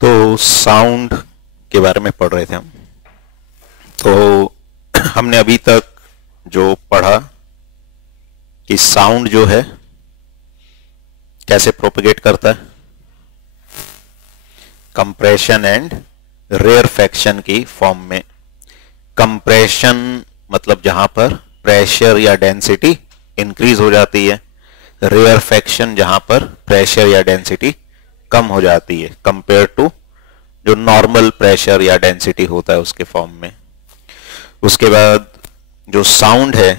तो साउंड के बारे में पढ़ रहे थे हम। तो हमने अभी तक जो पढ़ा कि साउंड जो है कैसे प्रोपेगेट करता है, कंप्रेशन एंड रेयरफैक्शन की फॉर्म में। कंप्रेशन मतलब जहां पर प्रेशर या डेंसिटी इंक्रीज हो जाती है, रेयरफैक्शन जहां पर प्रेशर या डेंसिटी कम हो जाती है कंपेयर टू जो नॉर्मल प्रेशर या डेंसिटी होता है उसके फॉर्म में। उसके बाद जो साउंड है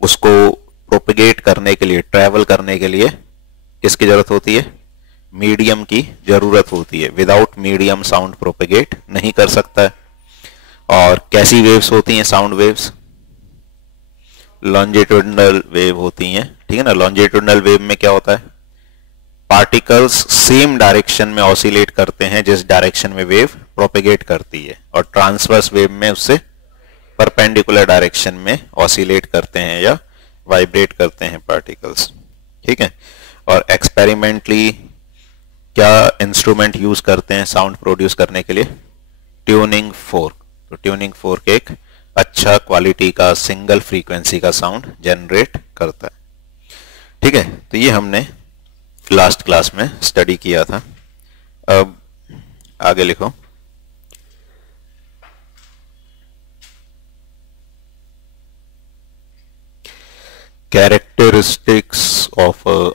उसको प्रोपेगेट करने के लिए, ट्रैवल करने के लिए किसकी जरूरत होती है? मीडियम की जरूरत होती है। विदाउट मीडियम साउंड प्रोपेगेट नहीं कर सकता है। और कैसी वेव्स होती हैं साउंड वेव्स? लॉन्जिट्यूडनल वेव होती हैं, ठीक है ना। लॉन्जिट्यूडनल वेव में क्या होता है? पार्टिकल्स सेम डायरेक्शन में ऑसिलेट करते हैं जिस डायरेक्शन में वेव प्रोपेगेट करती है, और ट्रांसवर्स वेव में उससे परपेंडिकुलर डायरेक्शन में ऑसिलेट करते हैं या वाइब्रेट करते हैं पार्टिकल्स, ठीक है। और एक्सपेरिमेंटली क्या इंस्ट्रूमेंट यूज करते हैं साउंड प्रोड्यूस करने के लिए? Tuning fork. तो ट्यूनिंग फोर्क एक अच्छा क्वालिटी का सिंगल फ्रीक्वेंसी का साउंड जनरेट करता है, ठीक है। तो ये हमने लास्ट क्लास में स्टडी किया था। अब आगे लिखो। Characteristics of a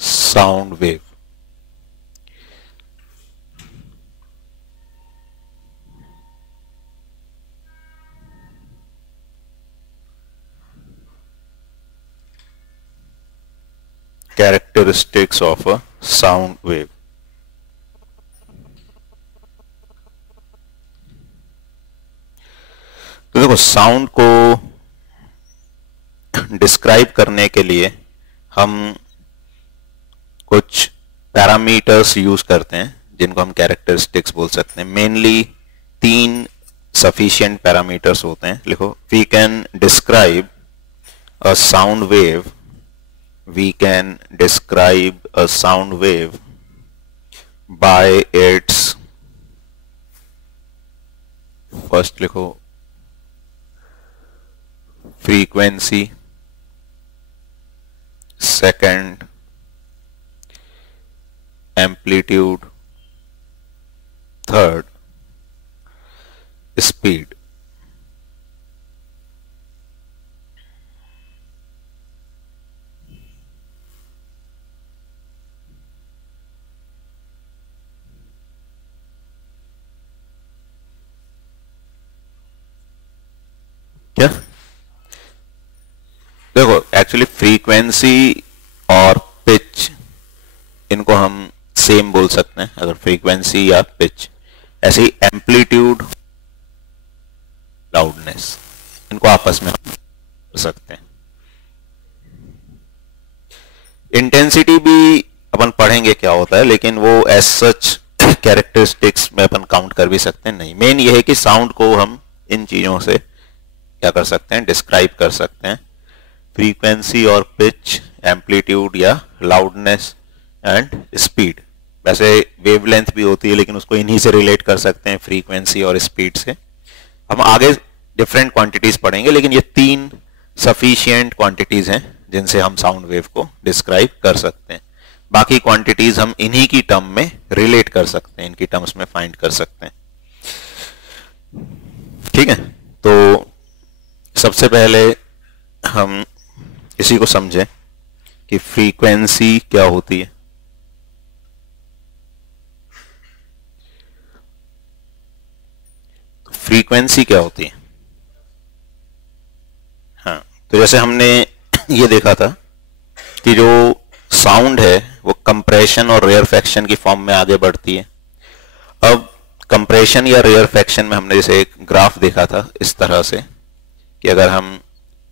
sound wave. Characteristics of a sound wave. तो देखो, साउंड को डिस्क्राइब करने के लिए हम कुछ पैरामीटर्स यूज करते हैं जिनको हम कैरेक्टरिस्टिक्स बोल सकते हैं। मेनली 3 सफिशिएंट पैरामीटर्स होते हैं। लिखो, we can describe a sound wave, we can describe a sound wave by its, first लिखो frequency, second amplitude, third speed। क्या देखो, एक्चुअली फ्रीक्वेंसी और पिच इनको हम सेम बोल सकते हैं, अगर फ्रीक्वेंसी या पिच। ऐसे ही एम्पलीट्यूड, लाउडनेस, इनको आपस में हम बोल सकते हैं। इंटेंसिटी भी अपन पढ़ेंगे क्या होता है, लेकिन वो एज सच कैरेक्टरिस्टिक्स में अपन काउंट कर भी सकते हैं। नहीं, मेन ये है कि साउंड को हम इन चीजों से क्या कर सकते हैं? डिस्क्राइब कर सकते हैं। फ्रीक्वेंसी और पिच, एम्पलीट्यूड या लाउडनेस एंड स्पीड। वैसे वेवलेंथ भी होती है, लेकिन उसको इन्हीं से रिलेट कर सकते हैं, फ्रीक्वेंसी और स्पीड से। हम आगे डिफरेंट क्वांटिटीज पढ़ेंगे, लेकिन ये 3 सफिशिएंट क्वांटिटीज हैं जिनसे हम साउंड वेव को डिस्क्राइब कर सकते हैं। बाकी क्वांटिटीज हम इन्हीं की टर्म में रिलेट कर सकते हैं, इनकी टर्म्स में फाइंड कर सकते हैं, ठीक है। तो सबसे पहले हम इसी को समझें कि फ्रीक्वेंसी क्या होती है। फ्रीक्वेंसी क्या होती है? हाँ, तो जैसे हमने ये देखा था कि जो साउंड है वो कंप्रेशन और रेयरफैक्शन की फॉर्म में आगे बढ़ती है। अब कंप्रेशन या रेयरफैक्शन में हमने जैसे एक ग्राफ देखा था इस तरह से कि अगर हम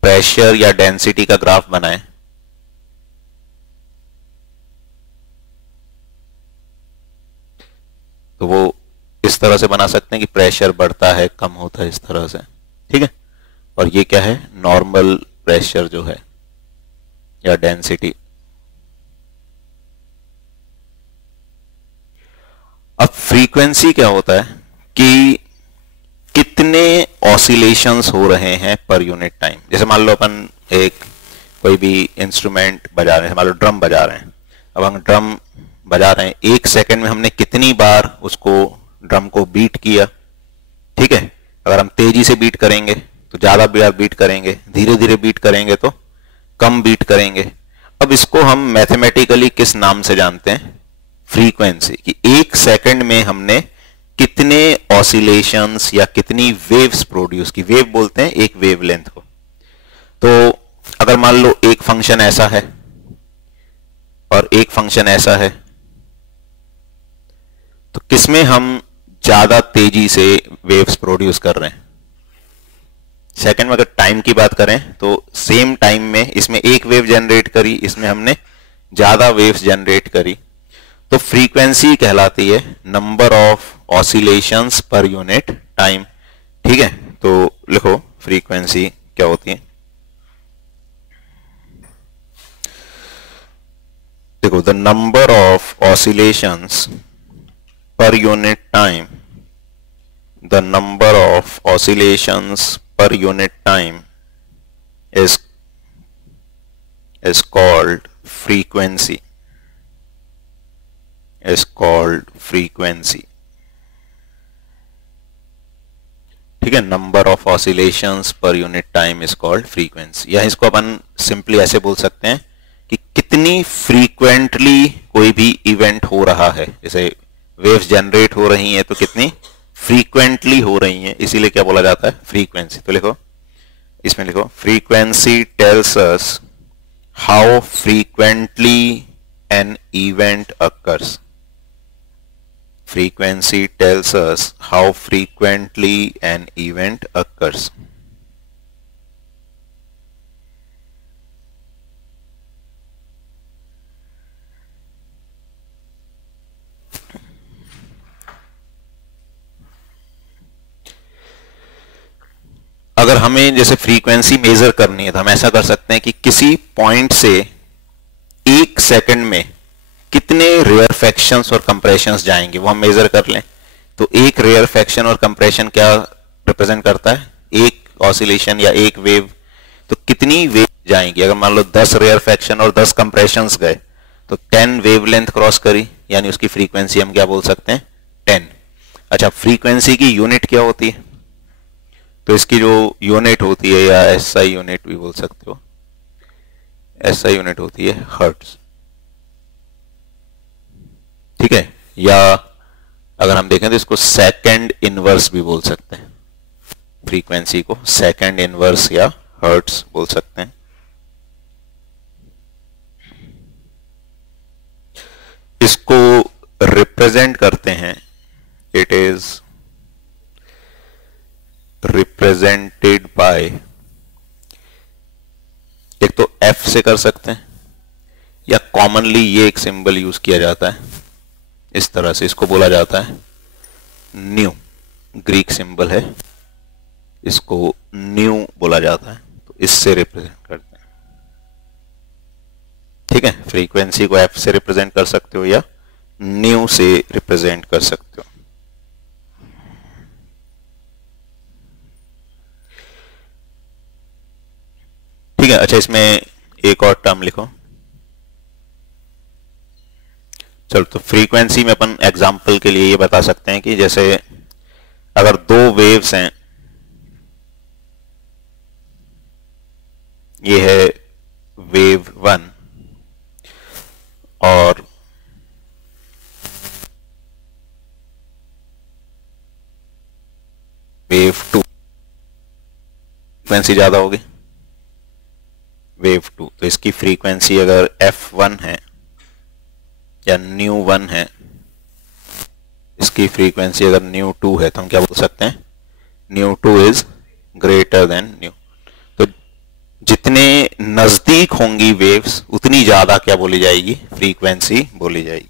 प्रेशर या डेंसिटी का ग्राफ बनाएं तो वो इस तरह से बना सकते हैं कि प्रेशर बढ़ता है, कम होता है, इस तरह से, ठीक है। और ये क्या है? नॉर्मल प्रेशर जो है या डेंसिटी। फ्रीक्वेंसी क्या होता है कि कितने ऑसिलेशंस हो रहे हैं पर यूनिट टाइम। जैसे मान लो अपन एक कोई भी इंस्ट्रूमेंट बजा रहे हैं, मान लो ड्रम बजा रहे हैं। अब हम ड्रम बजा रहे हैं, 1 सेकंड में हमने कितनी बार उसको ड्रम को बीट किया। ठीक है, अगर हम तेजी से बीट करेंगे तो ज्यादा बार बीट करेंगे, धीरे धीरे बीट करेंगे तो कम बीट करेंगे। अब इसको हम मैथमेटिकली किस नाम से जानते हैं? फ्रीक्वेंसी। कि 1 सेकंड में हमने कितने ऑसिलेशंस या कितनी वेव्स प्रोड्यूस की। वेव बोलते हैं एक वेवलेंथ को। तो अगर मान लो एक फंक्शन ऐसा है और एक फंक्शन ऐसा है, तो किसमें हम ज्यादा तेजी से वेव्स प्रोड्यूस कर रहे हैं? सेकंड में अगर टाइम की बात करें तो सेम टाइम में इसमें एक वेव जनरेट करी, इसमें हमने ज्यादा वेव्स जनरेट करी। तो फ्रीक्वेंसी कहलाती है number of oscillations per unit time. ठीक है, तो लिखो फ्रीक्वेंसी क्या होती है। देखो, the number of oscillations per unit time, the number of oscillations per unit time is called frequency, is called frequency। ठीक है, number of oscillations per unit time is called frequency. या इसको अपन सिंपली ऐसे बोल सकते हैं कि कितनी फ्रीक्वेंटली कोई भी इवेंट हो रहा है। जैसे वेव्स जनरेट हो रही हैं तो कितनी फ्रीक्वेंटली हो रही हैं, इसीलिए क्या बोला जाता है? फ्रीक्वेंसी। तो लिखो, इसमें लिखो, frequency tells us how frequently an event occurs. Frequency tells us how frequently an event occurs. अगर हमें जैसे फ्रीक्वेंसी मेजर करनी है तो हम ऐसा कर सकते हैं कि किसी पॉइंट से 1 सेकंड में कितने रेयर फ्रैक्शंस और कंप्रेशंस जाएंगे वो हम मेजर कर लें। तो एक रेयर फ्रैक्शन और कंप्रेशन क्या रिप्रेजेंट करता है? एक ऑसिलेशन या एक वेव। तो कितनी वेव जाएंगी? अगर मान लो 10 रेयर फ्रैक्शन और 10 कंप्रेशंस गए तो 10 वेवलेंथ क्रॉस करी, यानी उसकी फ्रीक्वेंसी हम क्या बोल सकते हैं? 10। अच्छा, फ्रीक्वेंसी की यूनिट क्या होती है? तो इसकी जो यूनिट होती है, या एसआई यूनिट भी बोल सकते हो, एसआई यूनिट होती है हर्ट्ज। ठीक है, या अगर हम देखें तो इसको सेकंड इनवर्स भी बोल सकते हैं। फ्रीक्वेंसी को सेकंड इनवर्स या हर्ट्ज बोल सकते हैं। इसको रिप्रेजेंट करते हैं, इट इज रिप्रेजेंटेड बाय, एक तो एफ से कर सकते हैं, या कॉमनली ये एक सिंबल यूज किया जाता है इस तरह से, इसको बोला जाता है न्यू। ग्रीक सिंबल है, इसको न्यू बोला जाता है, तो इससे रिप्रेजेंट करते हैं। ठीक है, फ्रीक्वेंसी को एफ से रिप्रेजेंट कर सकते हो या न्यू से रिप्रेजेंट कर सकते हो। ठीक है, अच्छा इसमें एक और टर्म लिखो। चलो, तो फ्रीक्वेंसी में अपन एग्जांपल के लिए ये बता सकते हैं कि जैसे अगर 2 वेव्स हैं, ये है वेव 1 और वेव 2, फ्रीक्वेंसी ज्यादा होगी वेव 2। तो इसकी फ्रीक्वेंसी अगर f1 है या न्यू 1 है, इसकी फ्रीक्वेंसी अगर न्यू 2 है, तो हम क्या बोल सकते हैं? New 2 is greater than new. तो जितने नजदीक होंगी वेव्स उतनी ज्यादा क्या बोली जाएगी? फ्रीक्वेंसी बोली जाएगी।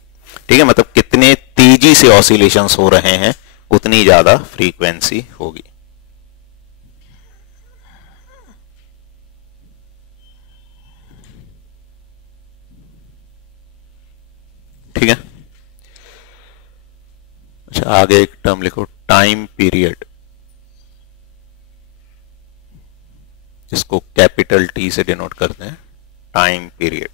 ठीक है, मतलब कितने तेजी से ऑसिलेशंस हो रहे हैं उतनी ज्यादा फ्रीक्वेंसी होगी। ठीक है, अच्छा, आगे एक टर्म लिखो, टाइम पीरियड, जिसको कैपिटल टी से डिनोट करते हैं, टाइम पीरियड।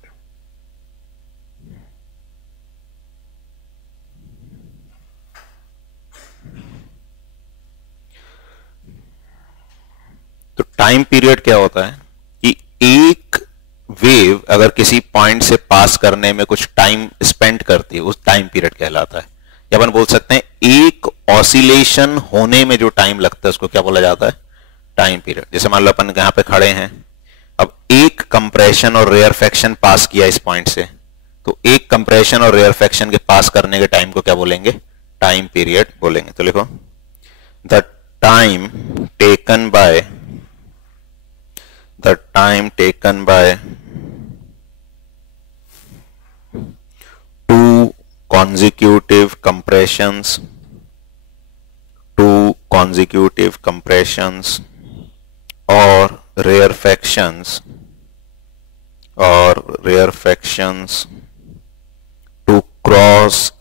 तो टाइम पीरियड क्या होता है कि एक वेव अगर किसी पॉइंट से पास करने में कुछ टाइम स्पेंड करती है, उस टाइम पीरियड कहलाता है। या अपन बोल सकते हैं एक ऑसिलेशन होने में जो टाइम लगता है उसको क्या बोला जाता है, टाइम पीरियड। जैसे मान लो अपन यहां पे खड़े हैं, अब एक कंप्रेशन और रेयरफेक्शन पास किया इस पॉइंट से, तो एक कंप्रेशन और रेयरफेक्शन के पास करने के टाइम को क्या बोलेंगे, टाइम पीरियड बोलेंगे। तो लिखो, the time taken by two consecutive compressions or rarefactions to cross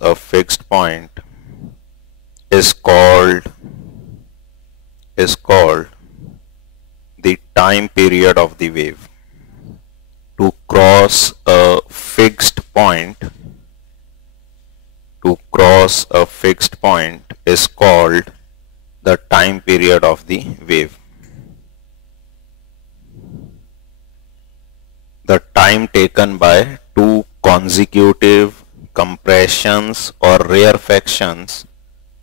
a fixed point is called the time period of the wave. To cross a fixed point is called the time period of the wave. The time taken by two consecutive compressions or rarefactions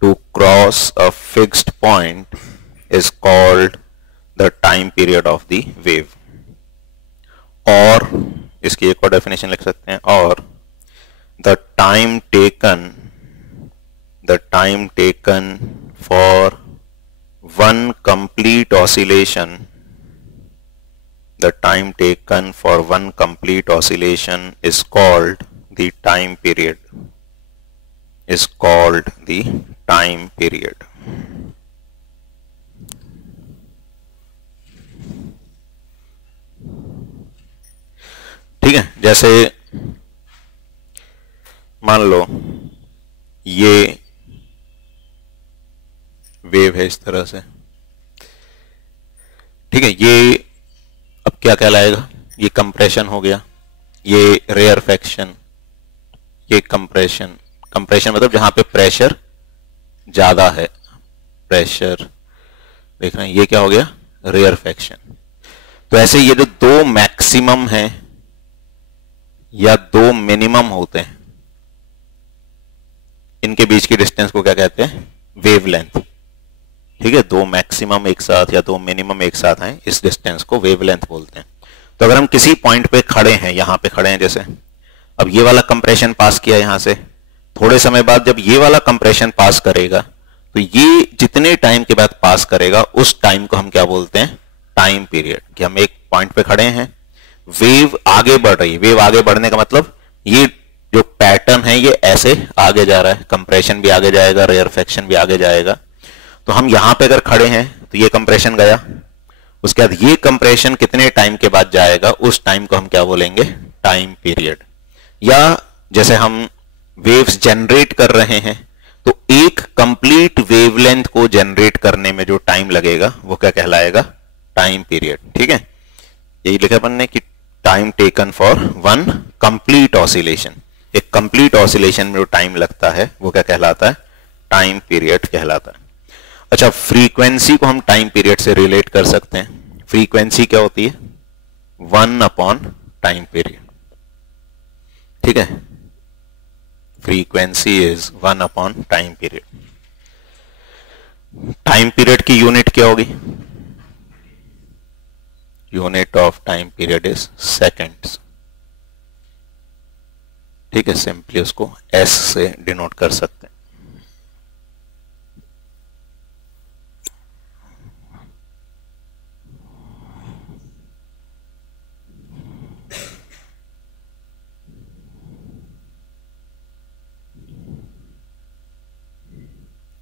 to cross a fixed point is called the time period of the wave. और इसकी एक और definition लिख सकते हैं, और the time taken for one complete oscillation is called the time period. ठीक है, जैसे मान लो ये वेव है इस तरह से, ठीक है, ये अब क्या कहलाएगा, ये कंप्रेशन हो गया, ये रेयरफेक्शन, ये कंप्रेशन मतलब जहां पे प्रेशर ज्यादा है, प्रेशर देख रहे हैं, ये क्या हो गया, रेयरफेक्शन। तो ऐसे ये जो दो मैक्सिमम है या दो मिनिमम होते हैं, इनके बीच की डिस्टेंस को क्या कहते हैं, वेवलेंथ। ठीक है, दो मैक्सिमम एक साथ या दो मिनिमम एक साथ हैं, इस डिस्टेंस को वेवलेंथ बोलते हैं। तो अगर हम किसी पॉइंट पे खड़े हैं, यहां पे खड़े हैं, जैसे अब ये वाला कंप्रेशन पास किया यहां से, थोड़े समय बाद जब ये वाला कंप्रेशन पास करेगा, तो ये जितने टाइम के बाद पास करेगा उस टाइम को हम क्या बोलते हैं, टाइम पीरियड। कि हम एक पॉइंट पे खड़े हैं, वेव आगे बढ़ रही है, वेव आगे बढ़ने का मतलब ये जो पैटर्न है ये ऐसे आगे जा रहा है, कंप्रेशन भी आगे जाएगा, रेयरफेक्शन भी आगे जाएगा। तो हम यहां पे अगर खड़े हैं तो ये कंप्रेशन गया, उसके बाद ये कंप्रेशन कितने टाइम के बाद जाएगा, उस टाइम को हम क्या बोलेंगे, टाइम पीरियड। या जैसे हम वेव्स जनरेट कर रहे हैं, तो एक कंप्लीट वेवलेंथ को जनरेट करने में जो टाइम लगेगा वो क्या कहलाएगा, टाइम पीरियड। ठीक है, यही लिखा अपन ने कि time taken for one complete oscillation, एक कंप्लीट ऑसिलेशन में जो टाइम लगता है वो क्या कहलाता है, टाइम पीरियड कहलाता है। अच्छा, फ्रीक्वेंसी को हम टाइम पीरियड से रिलेट कर सकते हैं। फ्रीक्वेंसी क्या होती है, 1/टाइम पीरियड। ठीक है, फ्रीक्वेंसी इज 1/टाइम पीरियड। टाइम पीरियड की यूनिट क्या होगी, unit of time period is seconds. ठीक है, सिंपली उसको एस से डिनोट कर सकते हैं।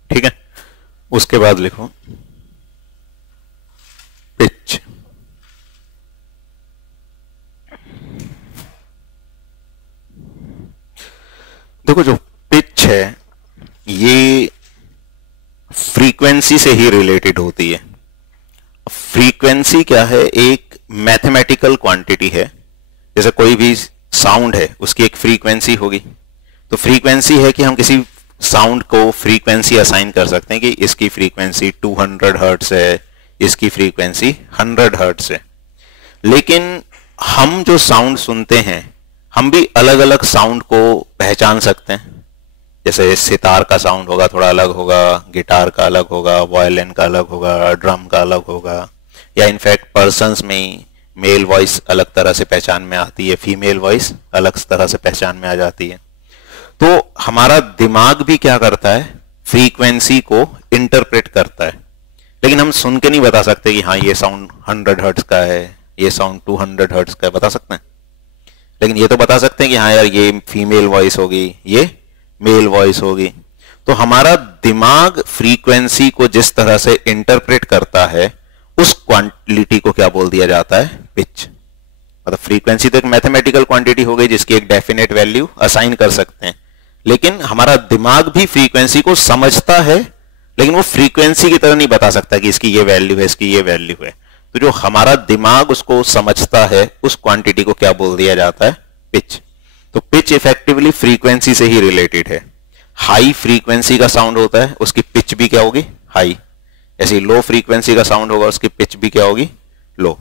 ठीक है, उसके बाद लिखो पिच। देखो जो पिच है ये फ्रीक्वेंसी से ही रिलेटेड होती है। फ्रीक्वेंसी क्या है, एक मैथमेटिकल क्वांटिटी है। जैसे कोई भी साउंड है उसकी एक फ्रीक्वेंसी होगी, तो फ्रीक्वेंसी है कि हम किसी साउंड को फ्रीक्वेंसी असाइन कर सकते हैं कि इसकी फ्रीक्वेंसी 200 हर्ट्ज है, इसकी फ्रीक्वेंसी 100 हर्ट्ज है। लेकिन हम जो साउंड सुनते हैं हम भी अलग अलग साउंड को पहचान सकते हैं। जैसे सितार का साउंड होगा थोड़ा अलग होगा, गिटार का अलग होगा, वायलिन का अलग होगा, ड्रम का अलग होगा, या इनफैक्ट पर्सन्स में मेल वॉइस अलग तरह से पहचान में आती है, फीमेल वॉइस अलग तरह से पहचान में आ जाती है। तो हमारा दिमाग भी क्या करता है, फ्रीक्वेंसी को इंटरप्रेट करता है। लेकिन हम सुन के नहीं बता सकते कि हाँ ये साउंड 100 हर्ट्ज का है, ये साउंड 200 हर्ट्ज का है, बता सकते हैं। लेकिन ये तो बता सकते हैं कि हाँ यार ये फीमेल वॉइस होगी, ये मेल वॉइस होगी। तो हमारा दिमाग फ्रीक्वेंसी को जिस तरह से इंटरप्रेट करता है उस क्वांटिटी को क्या बोल दिया जाता है, पिच। मतलब फ्रीक्वेंसी तो एक मैथमेटिकल क्वांटिटी हो गई जिसकी एक डेफिनेट वैल्यू असाइन कर सकते हैं, लेकिन हमारा दिमाग भी फ्रीक्वेंसी को समझता है, लेकिन वो फ्रीक्वेंसी की तरह नहीं बता सकता कि इसकी ये वैल्यू है, इसकी ये वैल्यू है। तो जो हमारा दिमाग उसको समझता है उस क्वांटिटी को क्या बोल दिया जाता है, पिच। तो पिच इफेक्टिवली फ्रीक्वेंसी से ही रिलेटेड है। हाई फ्रीक्वेंसी का साउंड होता है उसकी पिच भी क्या होगी, हाई। ऐसे लो फ्रीक्वेंसी का साउंड होगा उसकी पिच भी क्या होगी, लो।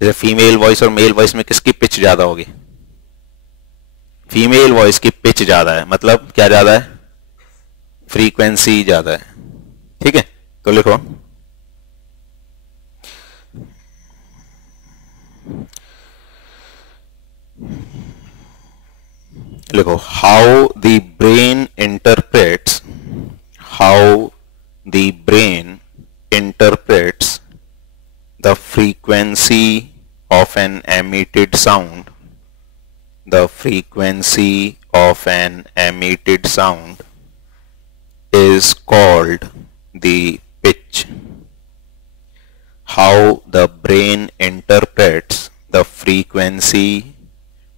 जैसे फीमेल वॉइस और मेल वॉइस में किसकी पिच ज्यादा होगी, फीमेल वॉइस की पिच ज्यादा है, मतलब क्या ज्यादा है, फ्रीक्वेंसी ज्यादा है। ठीक है, तो लिखो लिखो how the brain interprets, how the brain interprets the frequency of an emitted sound, the frequency of an emitted sound is called the pitch. How the brain interprets the frequency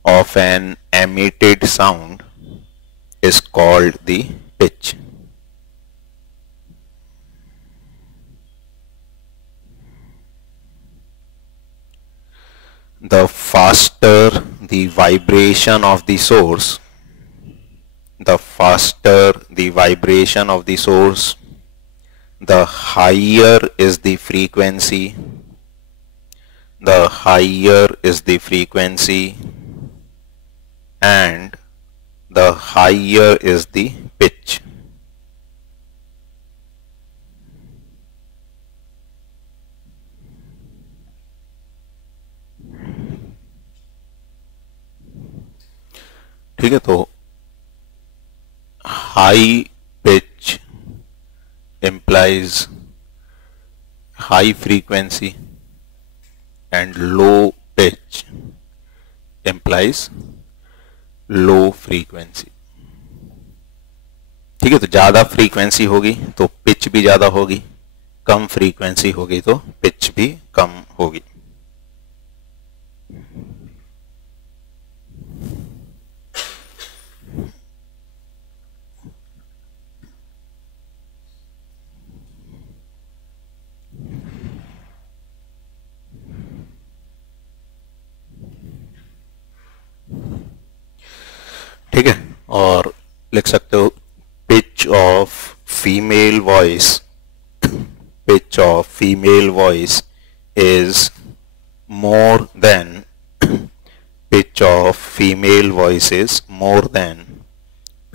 of an emitted sound is called the pitch. The faster the vibration of the source, the faster the vibration of the source, the higher is the frequency, the higher is the frequency, and the higher is the pitch. ठीक है, तो high pitch implies high frequency and low pitch implies low frequency. ठीक है, तो ज्यादा frequency होगी तो pitch भी ज्यादा होगी, कम फ्रीक्वेंसी होगी तो पिच भी कम होगी। ठीक है, और लिख सकते हो pitch of female voice, pitch of female voice is more than, pitch of female voice is more than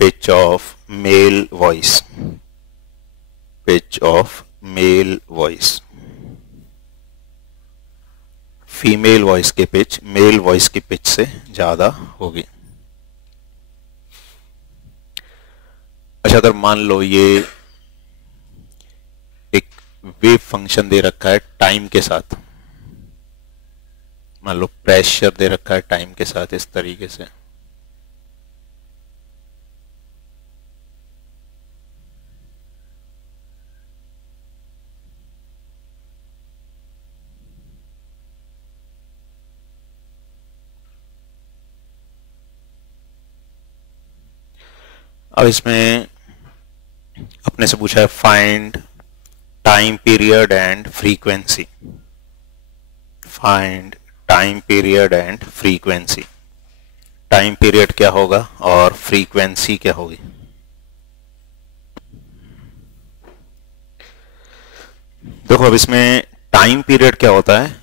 pitch of male voice, pitch of male voice. Female voice की पिच मेल वॉइस की pitch से ज्यादा होगी। अच्छा, अगर मान लो ये एक वेव फंक्शन दे रखा है टाइम के साथ, मान लो प्रेशर दे रखा है टाइम के साथ इस तरीके से, अब इसमें अपने से पूछा है find time period and frequency. Find time period and frequency. Time period क्या होगा और फ्रीक्वेंसी क्या होगी। देखो अब इसमें टाइम पीरियड क्या होता है,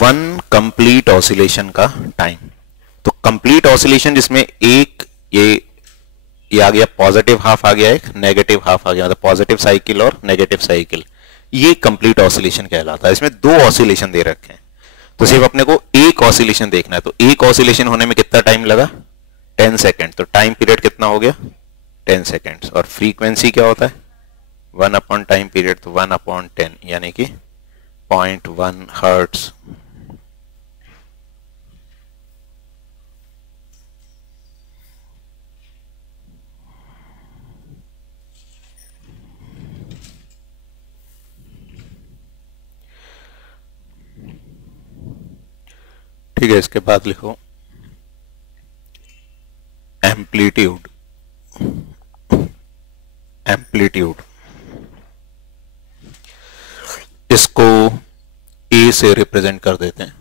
वन कंप्लीट ऑसिलेशन का टाइम। तो कंप्लीट ऑसिलेशन जिसमें एक ये आ गया पॉजिटिव हाफ, आ गया एक नेगेटिव हाफ आ गया, मतलब पॉजिटिव साइकिल और नेगेटिव साइकिल, ये कंप्लीट ऑसिलेशन कहलाता है। इसमें दो ऑसिलेशन दे रखे हैं, तो सिर्फ अपने को एक ऑसिलेशन देखना है। तो एक ऑसिलेशन होने में कितना टाइम लगा, 10 सेकेंड। तो टाइम पीरियड कितना हो गया, 10 सेकेंड्स। और फ्रीक्वेंसी क्या होता है, 1 अपॉन टाइम पीरियड, तो 1 अपॉन 10 यानी कि 0.1 हर्ट्ज। ठीक है, इसके बाद लिखो एम्पलीट्यूड। एम्पलीट्यूड इसको ए से रिप्रेजेंट कर देते हैं।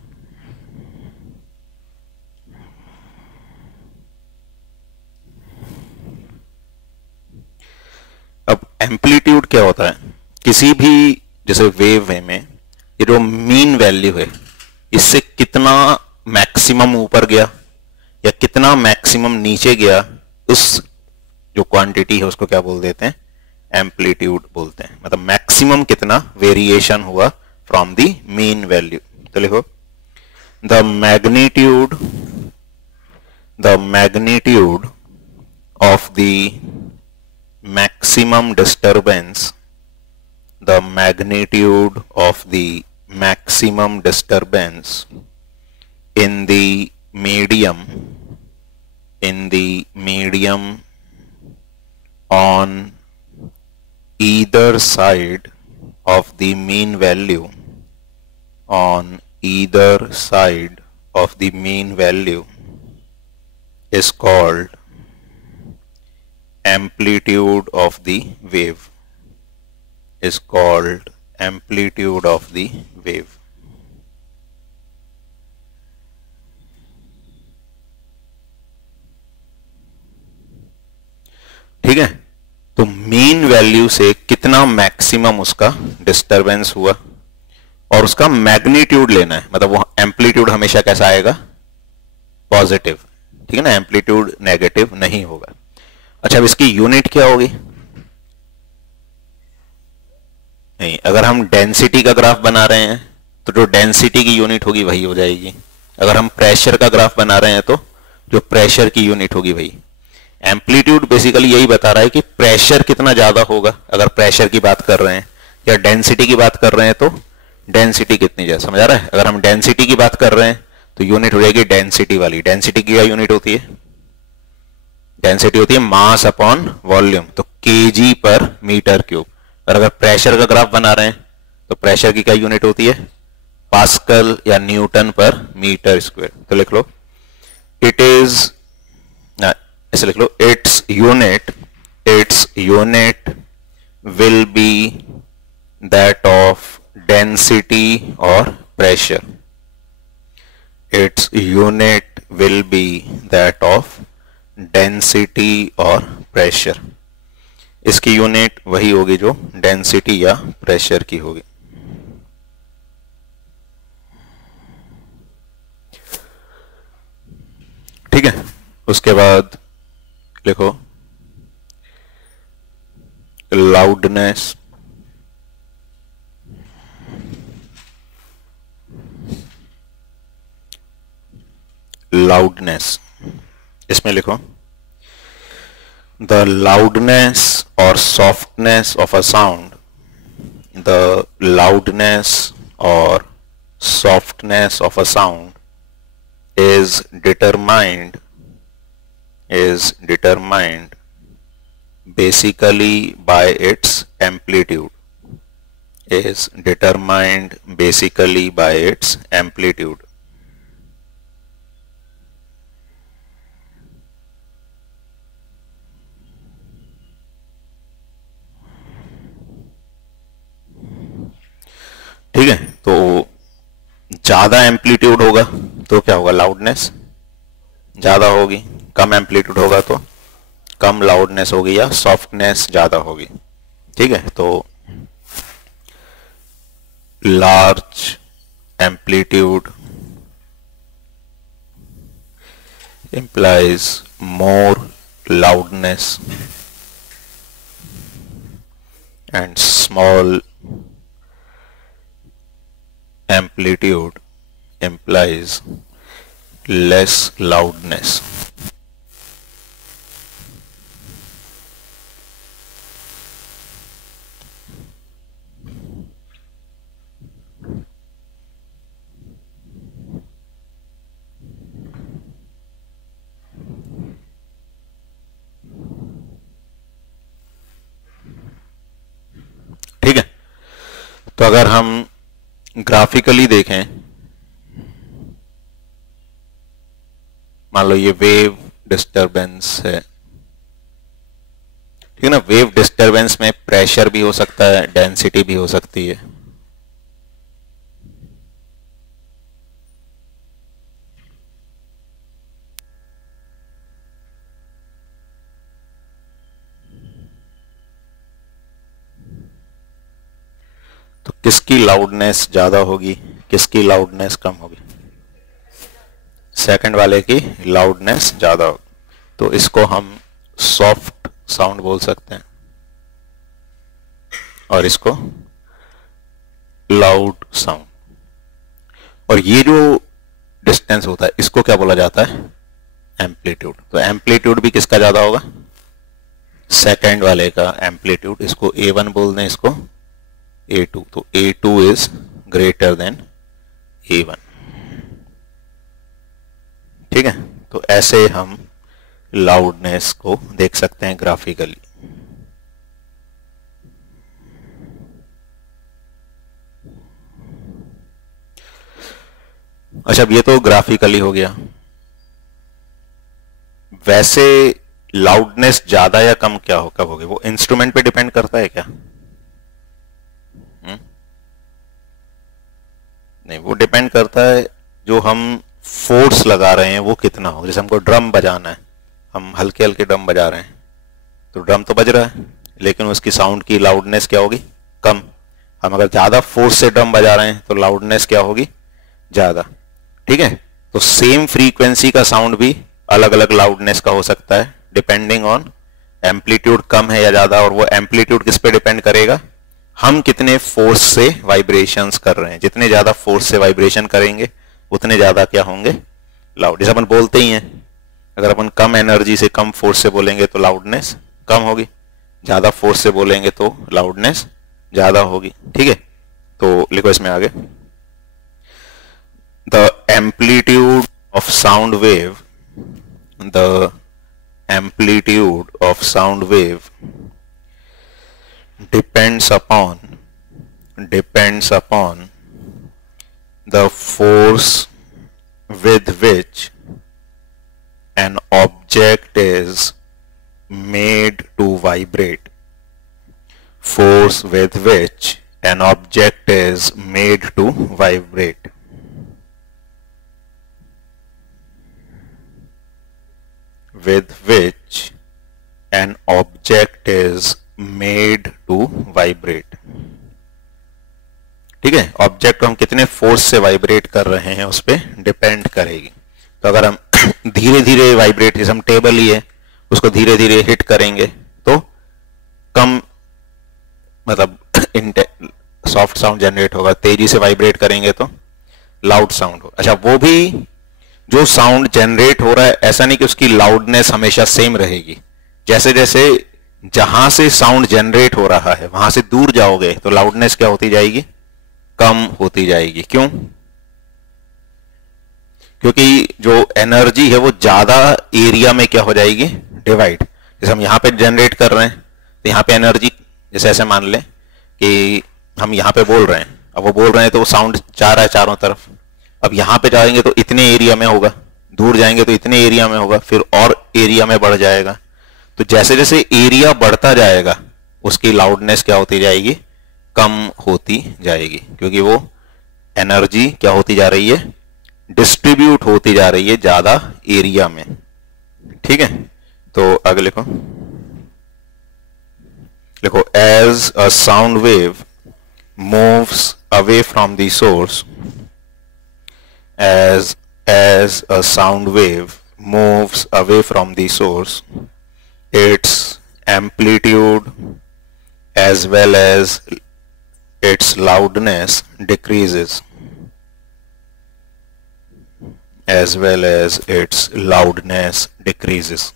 अब एम्पलीट्यूड क्या होता है, किसी भी जैसे वेव में ये जो मीन वैल्यू है, इससे कितना मैक्सिमम ऊपर गया या कितना मैक्सिमम नीचे गया, उस जो क्वांटिटी है उसको क्या बोल देते हैं, एम्पलीट्यूड बोलते हैं। मतलब मैक्सिमम कितना वेरिएशन हुआ फ्रॉम द मीन वैल्यू। तो लिखो the magnitude of the maximum disturbance, the magnitude of the maximum disturbance in the medium on either side of the mean value, on either side of the mean value is called amplitude of the wave, is called amplitude of the wave। ठीक है, तो mean value से कितना maximum उसका disturbance हुआ और उसका magnitude लेना है। मतलब वो एम्पलीट्यूड हमेशा कैसा आएगा, पॉजिटिव। ठीक है ना, एम्पलीट्यूड नेगेटिव नहीं होगा। अच्छा, अब इसकी यूनिट क्या होगी, नहीं, अगर हम डेंसिटी का ग्राफ बना रहे हैं तो जो डेंसिटी की यूनिट होगी वही हो जाएगी। अगर हम प्रेशर का ग्राफ बना रहे हैं तो जो प्रेशर की यूनिट होगी वही। एम्पलीट्यूड बेसिकली यही बता रहा है कि प्रेशर कितना ज्यादा होगा अगर प्रेशर की बात कर रहे हैं, या डेंसिटी की बात कर रहे हैं तो डेंसिटी कितनी ज्यादा। समझ आ रहा है, अगर हम डेंसिटी की बात कर रहे हैं तो यूनिट हो जाएगी डेंसिटी वाली। डेंसिटी की क्या यूनिट होती है, डेंसिटी होती है मास अपॉन वॉल्यूम, तो केजी पर मीटर क्यूब। और अगर प्रेशर का ग्राफ बना रहे हैं तो प्रेशर की क्या यूनिट होती है, पास्कल या न्यूटन पर मीटर स्क्वायर। तो लिख लो इट इज, ऐसे लिख लो, it's unit will be that of density और pressure. It's unit will be that of density और प्रेशर। इसकी यूनिट वही होगी जो डेंसिटी या प्रेशर की होगी। ठीक है, उसके बाद लिखो लाउडनेस, इसमें लिखो the loudness or softness of a sound, the loudness or softness of a sound is determined basically by its amplitude, is determined basically by its amplitude। ठीक है, तो ज्यादा एम्पलीट्यूड होगा तो क्या होगा, लाउडनेस ज्यादा होगी, कम एम्पलीट्यूड होगा तो कम लाउडनेस होगी या सॉफ्टनेस ज्यादा होगी। ठीक है, तो large amplitude implies more loudness and small amplitude implies less loudness. ठीक है, तो अगर हम ग्राफिकली देखें, मान लो ये वेव डिस्टरबेंस है, ठीक है ना। वेव डिस्टरबेंस में प्रेशर भी हो सकता है, डेंसिटी भी हो सकती है। तो किसकी लाउडनेस ज्यादा होगी, किसकी लाउडनेस कम होगी? सेकंड वाले की लाउडनेस ज्यादा होगी, तो इसको हम सॉफ्ट साउंड बोल सकते हैं और इसको लाउड साउंड। और ये जो डिस्टेंस होता है इसको क्या बोला जाता है, एम्पलीट्यूड। तो एम्पलीट्यूड भी किसका ज्यादा होगा, सेकंड वाले का एम्पलीट्यूड। इसको A1 बोल दें, इसको A2, तो A2 is greater than A1। ठीक है, तो ऐसे हम लाउडनेस को देख सकते हैं ग्राफिकली। अच्छा, अब ये तो ग्राफिकली हो गया। वैसे लाउडनेस ज्यादा या कम क्या हो, कब होगी, वो इंस्ट्रूमेंट पे डिपेंड करता है क्या? नहीं, वो डिपेंड करता है जो हम फोर्स लगा रहे हैं वो कितना हो। जैसे हमको ड्रम बजाना है, हम हल्के हल्के ड्रम बजा रहे हैं, तो ड्रम तो बज रहा है लेकिन उसकी साउंड की लाउडनेस क्या होगी, कम। हम अगर ज्यादा फोर्स से ड्रम बजा रहे हैं तो लाउडनेस क्या होगी, ज्यादा। ठीक है, तो सेम फ्रीक्वेंसी का साउंड भी अलग अलग लाउडनेस का हो सकता है डिपेंडिंग ऑन एम्पलीट्यूड कम है या ज्यादा। और वो एम्पलीट्यूड किस पे डिपेंड करेगा, हम कितने फोर्स से वाइब्रेशंस कर रहे हैं। जितने ज्यादा फोर्स से वाइब्रेशन करेंगे उतने ज्यादा क्या होंगे, लाउड। जैसे अपन बोलते ही हैं, अगर अपन कम एनर्जी से कम फोर्स से बोलेंगे तो लाउडनेस कम होगी, ज्यादा फोर्स से बोलेंगे तो लाउडनेस ज्यादा होगी। ठीक है, तो लिखो इसमें आगे, the amplitude of sound wave, the amplitude of sound wave depends upon the force with which an object is made to vibrate. Force with which an object is made to vibrate. With which an object is made to vibrate. ठीक है, object को हम कितने force से vibrate कर रहे हैं उस पर डिपेंड करेगी। तो अगर हम धीरे धीरे वाइब्रेट, जैसे हम टेबल ही है उसको धीरे धीरे हिट करेंगे तो कम, मतलब सॉफ्ट साउंड जनरेट होगा। तेजी से वाइब्रेट करेंगे तो लाउड साउंड होगा। अच्छा, वो भी जो साउंड जनरेट हो रहा है ऐसा नहीं कि उसकी लाउडनेस हमेशा सेम रहेगी। जैसे जैसे जहां से साउंड जनरेट हो रहा है वहां से दूर जाओगे तो लाउडनेस क्या होती जाएगी, कम होती जाएगी। क्यों? क्योंकि जो एनर्जी है वो ज्यादा एरिया में क्या हो जाएगी, डिवाइड। जैसे हम यहां पे जनरेट कर रहे हैं तो यहां पे एनर्जी, जैसे ऐसे मान लें कि हम यहां पे बोल रहे हैं, अब वो बोल रहे हैं तो वो साउंड जा रहा है चारों तरफ। अब यहां पे जाएंगे तो इतने एरिया में होगा, दूर जाएंगे तो इतने एरिया में होगा, फिर और एरिया में बढ़ जाएगा। तो जैसे जैसे एरिया बढ़ता जाएगा उसकी लाउडनेस क्या होती जाएगी, कम होती जाएगी, क्योंकि वो एनर्जी क्या होती जा रही है, डिस्ट्रीब्यूट होती जा रही है ज्यादा एरिया में। ठीक है, तो आगे लिखो, लिखो as a sound wave moves away from the source, as a sound wave moves away from the source, its amplitude as well as its loudness decreases, as well as its loudness decreases.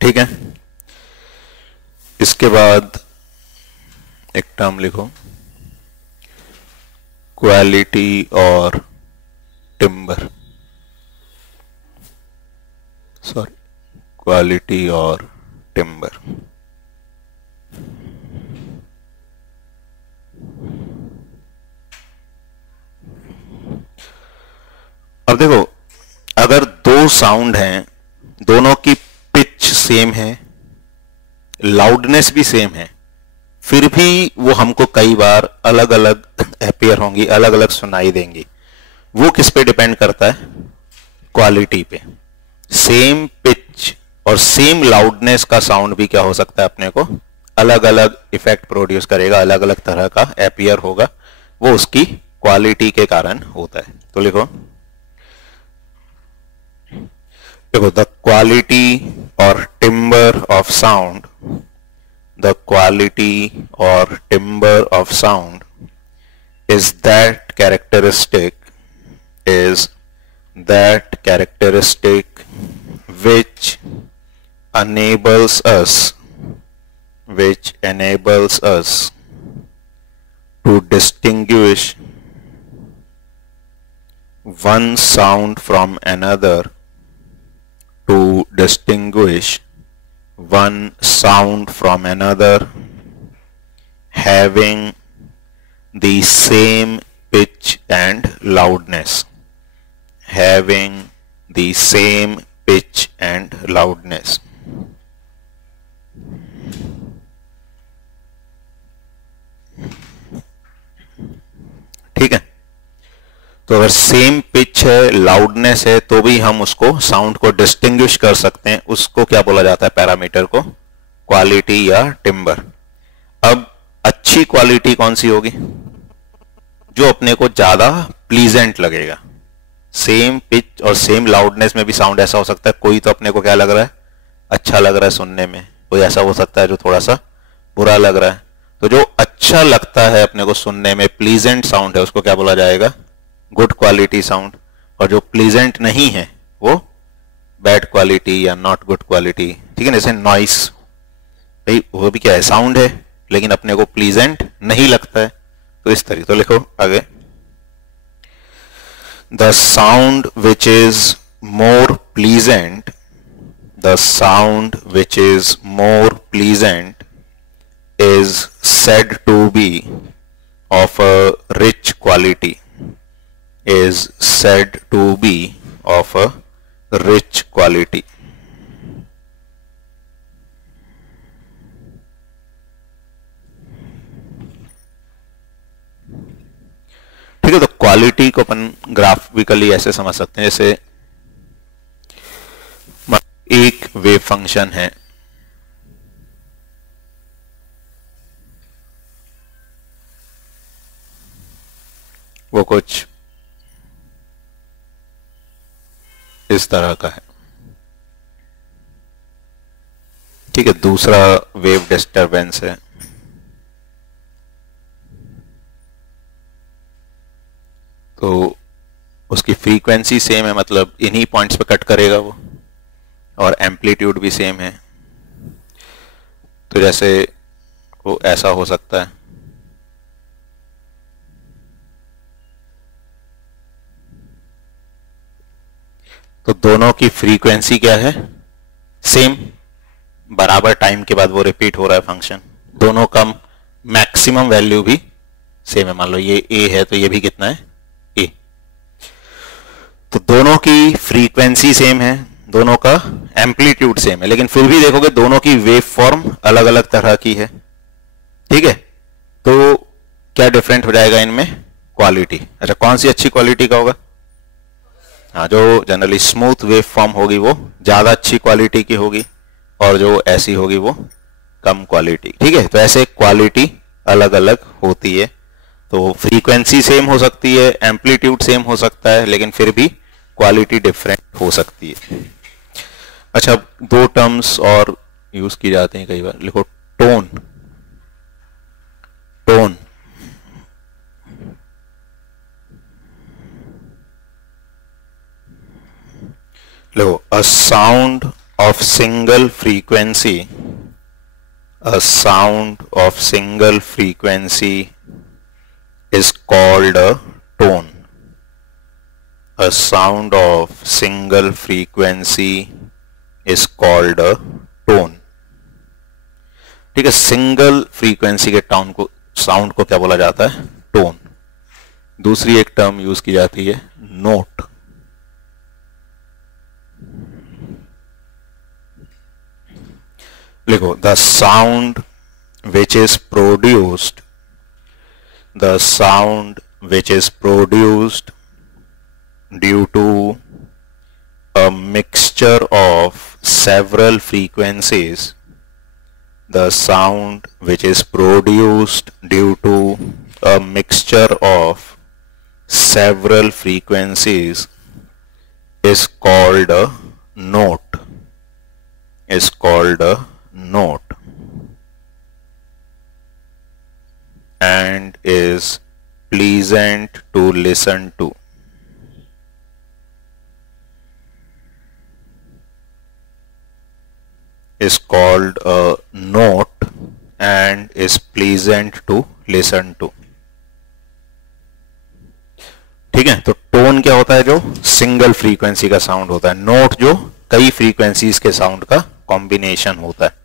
ठीक है, इसके बाद एक term लिखो, quality और timber, sorry quality और timber. अब देखो, अगर दो साउंड हैं, दोनों की पिच सेम है, लाउडनेस भी सेम है, फिर भी वो हमको कई बार अलग अलग अपीयर होंगी, अलग अलग सुनाई देंगी। वो किस पे डिपेंड करता है, क्वालिटी पे। सेम पिच और सेम लाउडनेस का साउंड भी क्या हो सकता है, अपने को अलग अलग इफेक्ट प्रोड्यूस करेगा, अलग अलग तरह का अपीयर होगा, वो उसकी क्वालिटी के कारण होता है। तो लिखो, देखो द क्वालिटी और timbre of sound, the quality और timbre of sound is that characteristic which enables us to distinguish one sound from another, having the same pitch and loudness, ठीक है। तो अगर सेम पिच है, लाउडनेस है, तो भी हम उसको साउंड को डिस्टिंग्विश कर सकते हैं। उसको क्या बोला जाता है, पैरामीटर को, क्वालिटी या टिम्बर। अब अच्छी क्वालिटी कौन सी होगी, जो अपने को ज्यादा प्लीजेंट लगेगा। सेम पिच और सेम लाउडनेस में भी साउंड ऐसा हो सकता है, कोई तो अपने को क्या लग रहा है, अच्छा लग रहा है सुनने में, कोई ऐसा हो सकता है जो थोड़ा सा बुरा लग रहा है। तो जो अच्छा लगता है अपने को सुनने में, प्लीजेंट साउंड है, उसको क्या बोला जाएगा, गुड क्वालिटी साउंड। और जो प्लीजेंट नहीं है वो बैड क्वालिटी या नॉट गुड क्वालिटी। ठीक है ना, जैसे नॉइस, भाई वो भी क्या है, साउंड है, लेकिन अपने को प्लीजेंट नहीं लगता है। तो इस तरीके, तो लिखो आगे, the sound which is more pleasant, the sound which is more pleasant is said to be of a rich quality, is said to be of a rich quality. ठीक है, तो क्वालिटी को अपन ग्राफिकली ऐसे समझ सकते हैं, जैसे एक वेव फंक्शन है, वो कुछ इस तरह का है। ठीक है, दूसरा वेव डिस्टरबेंस है, तो उसकी फ्रीक्वेंसी सेम है, मतलब इन्हीं पॉइंट्स पे कट करेगा वो, और एम्पलीट्यूड भी सेम है। तो जैसे वो ऐसा हो सकता है, तो दोनों की फ्रीक्वेंसी क्या है, सेम, बराबर टाइम के बाद वो रिपीट हो रहा है फंक्शन, दोनों कम मैक्सिमम वैल्यू भी सेम है। मान लो ये ए है तो ये भी कितना है, ए। तो दोनों की फ्रीक्वेंसी सेम है, दोनों का एम्पलीट्यूड सेम है, लेकिन फिर भी देखोगे दोनों की वेव फॉर्म अलग अलग तरह की है। ठीक है, तो क्या डिफरेंट हो जाएगा इनमें, क्वालिटी। अच्छा, कौन सी अच्छी क्वालिटी का होगा? हाँ, जो जनरली स्मूथ वेव फॉर्म होगी वो ज्यादा अच्छी क्वालिटी की होगी, और जो ऐसी होगी वो कम क्वालिटी। ठीक है, तो ऐसे क्वालिटी अलग अलग होती है। तो फ्रीक्वेंसी सेम हो सकती है, एम्पलीट्यूड सेम हो सकता है, लेकिन फिर भी क्वालिटी डिफरेंट हो सकती है। अच्छा, दो टर्म्स और यूज की जाते हैं कई बार। लिखो टोन। टोन लिखो, a sound of single frequency, a sound of single frequency is called a tone. A sound of single frequency is called a tone. ठीक है, सिंगल फ्रीक्वेंसी के टाउन को, साउंड को क्या बोला जाता है, टोन। दूसरी एक टर्म यूज की जाती है नोट। लिखो, the sound which is produced, the sound which is produced due to a mixture of several frequencies, the sound which is produced due to a mixture of several frequencies is called a note, is called a note, and is pleasant to listen to. Is called a note and is pleasant to listen to. ठीक है, तो tone क्या होता है, जो single frequency का sound होता है। नोट जो कई फ्रीक्वेंसीज के साउंड का कॉम्बिनेशन होता है।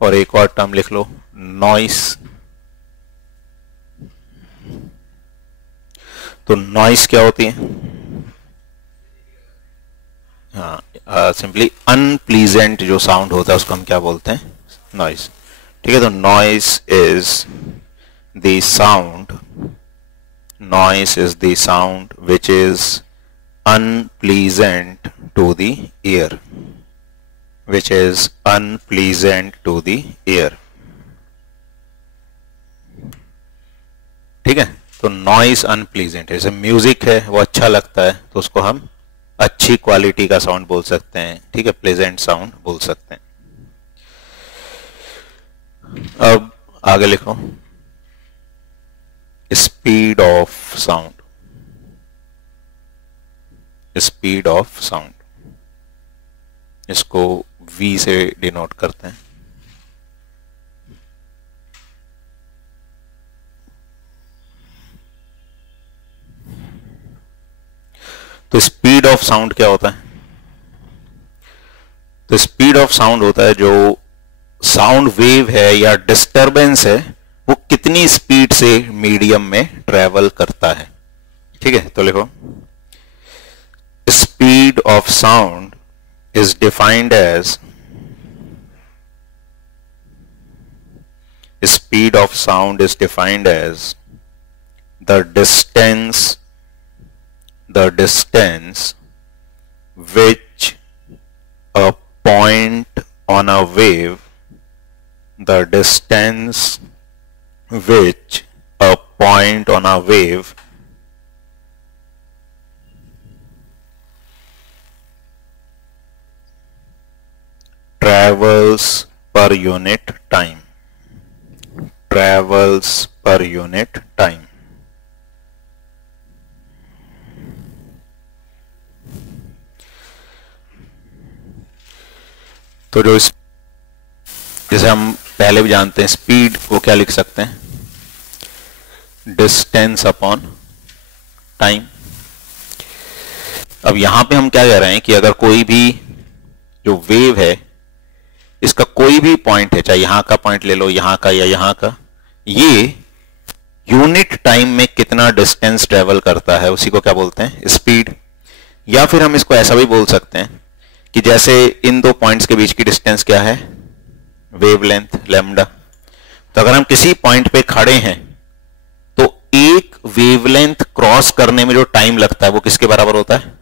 और एक और टर्म लिख लो, नॉइस। तो नॉइस क्या होती है? हाँ, सिंपली अनप्लीजेंट जो साउंड होता है उसको हम क्या बोलते हैं, नॉइस। ठीक है, तो noise is the sound, noise is the sound which is unpleasant to the ear, which is unpleasant to the ear. ठीक है, तो नॉइस अनप्लीजेंट है। जैसे म्यूजिक है वो अच्छा लगता है तो उसको हम अच्छी क्वालिटी का साउंड बोल सकते हैं। ठीक है, प्लेजेंट साउंड बोल सकते हैं। अब आगे लिखो, speed of sound. Speed of sound, इसको V से डिनोट करते हैं। तो स्पीड ऑफ साउंड क्या होता है? तो स्पीड ऑफ साउंड होता है जो साउंड वेव है या डिस्टरबेंस है वो कितनी स्पीड से मीडियम में ट्रेवल करता है। ठीक है, तो लिखो, speed of sound is defined as the distance which a point on a wave, the distance which a point on a wave travels per unit time, travels per unit time। तो जो जैसे हम पहले भी जानते हैं, स्पीड को क्या लिख सकते हैं, डिस्टेंस अपॉन टाइम। अब यहां पे हम क्या कह रहे हैं कि अगर कोई भी जो वेव है इसका कोई भी पॉइंट है, चाहे यहां का पॉइंट ले लो, यहां का या यहां का, ये यूनिट टाइम में कितना डिस्टेंस ट्रेवल करता है उसी को क्या बोलते हैं, स्पीड। या फिर हम इसको ऐसा भी बोल सकते हैं कि जैसे इन दो पॉइंट्स के बीच की डिस्टेंस क्या है, वेवलेंथ लैम्डा। तो अगर हम किसी पॉइंट पे खड़े हैं तो एक वेवलेंथ क्रॉस करने में जो टाइम लगता है वो किसके बराबर होता है,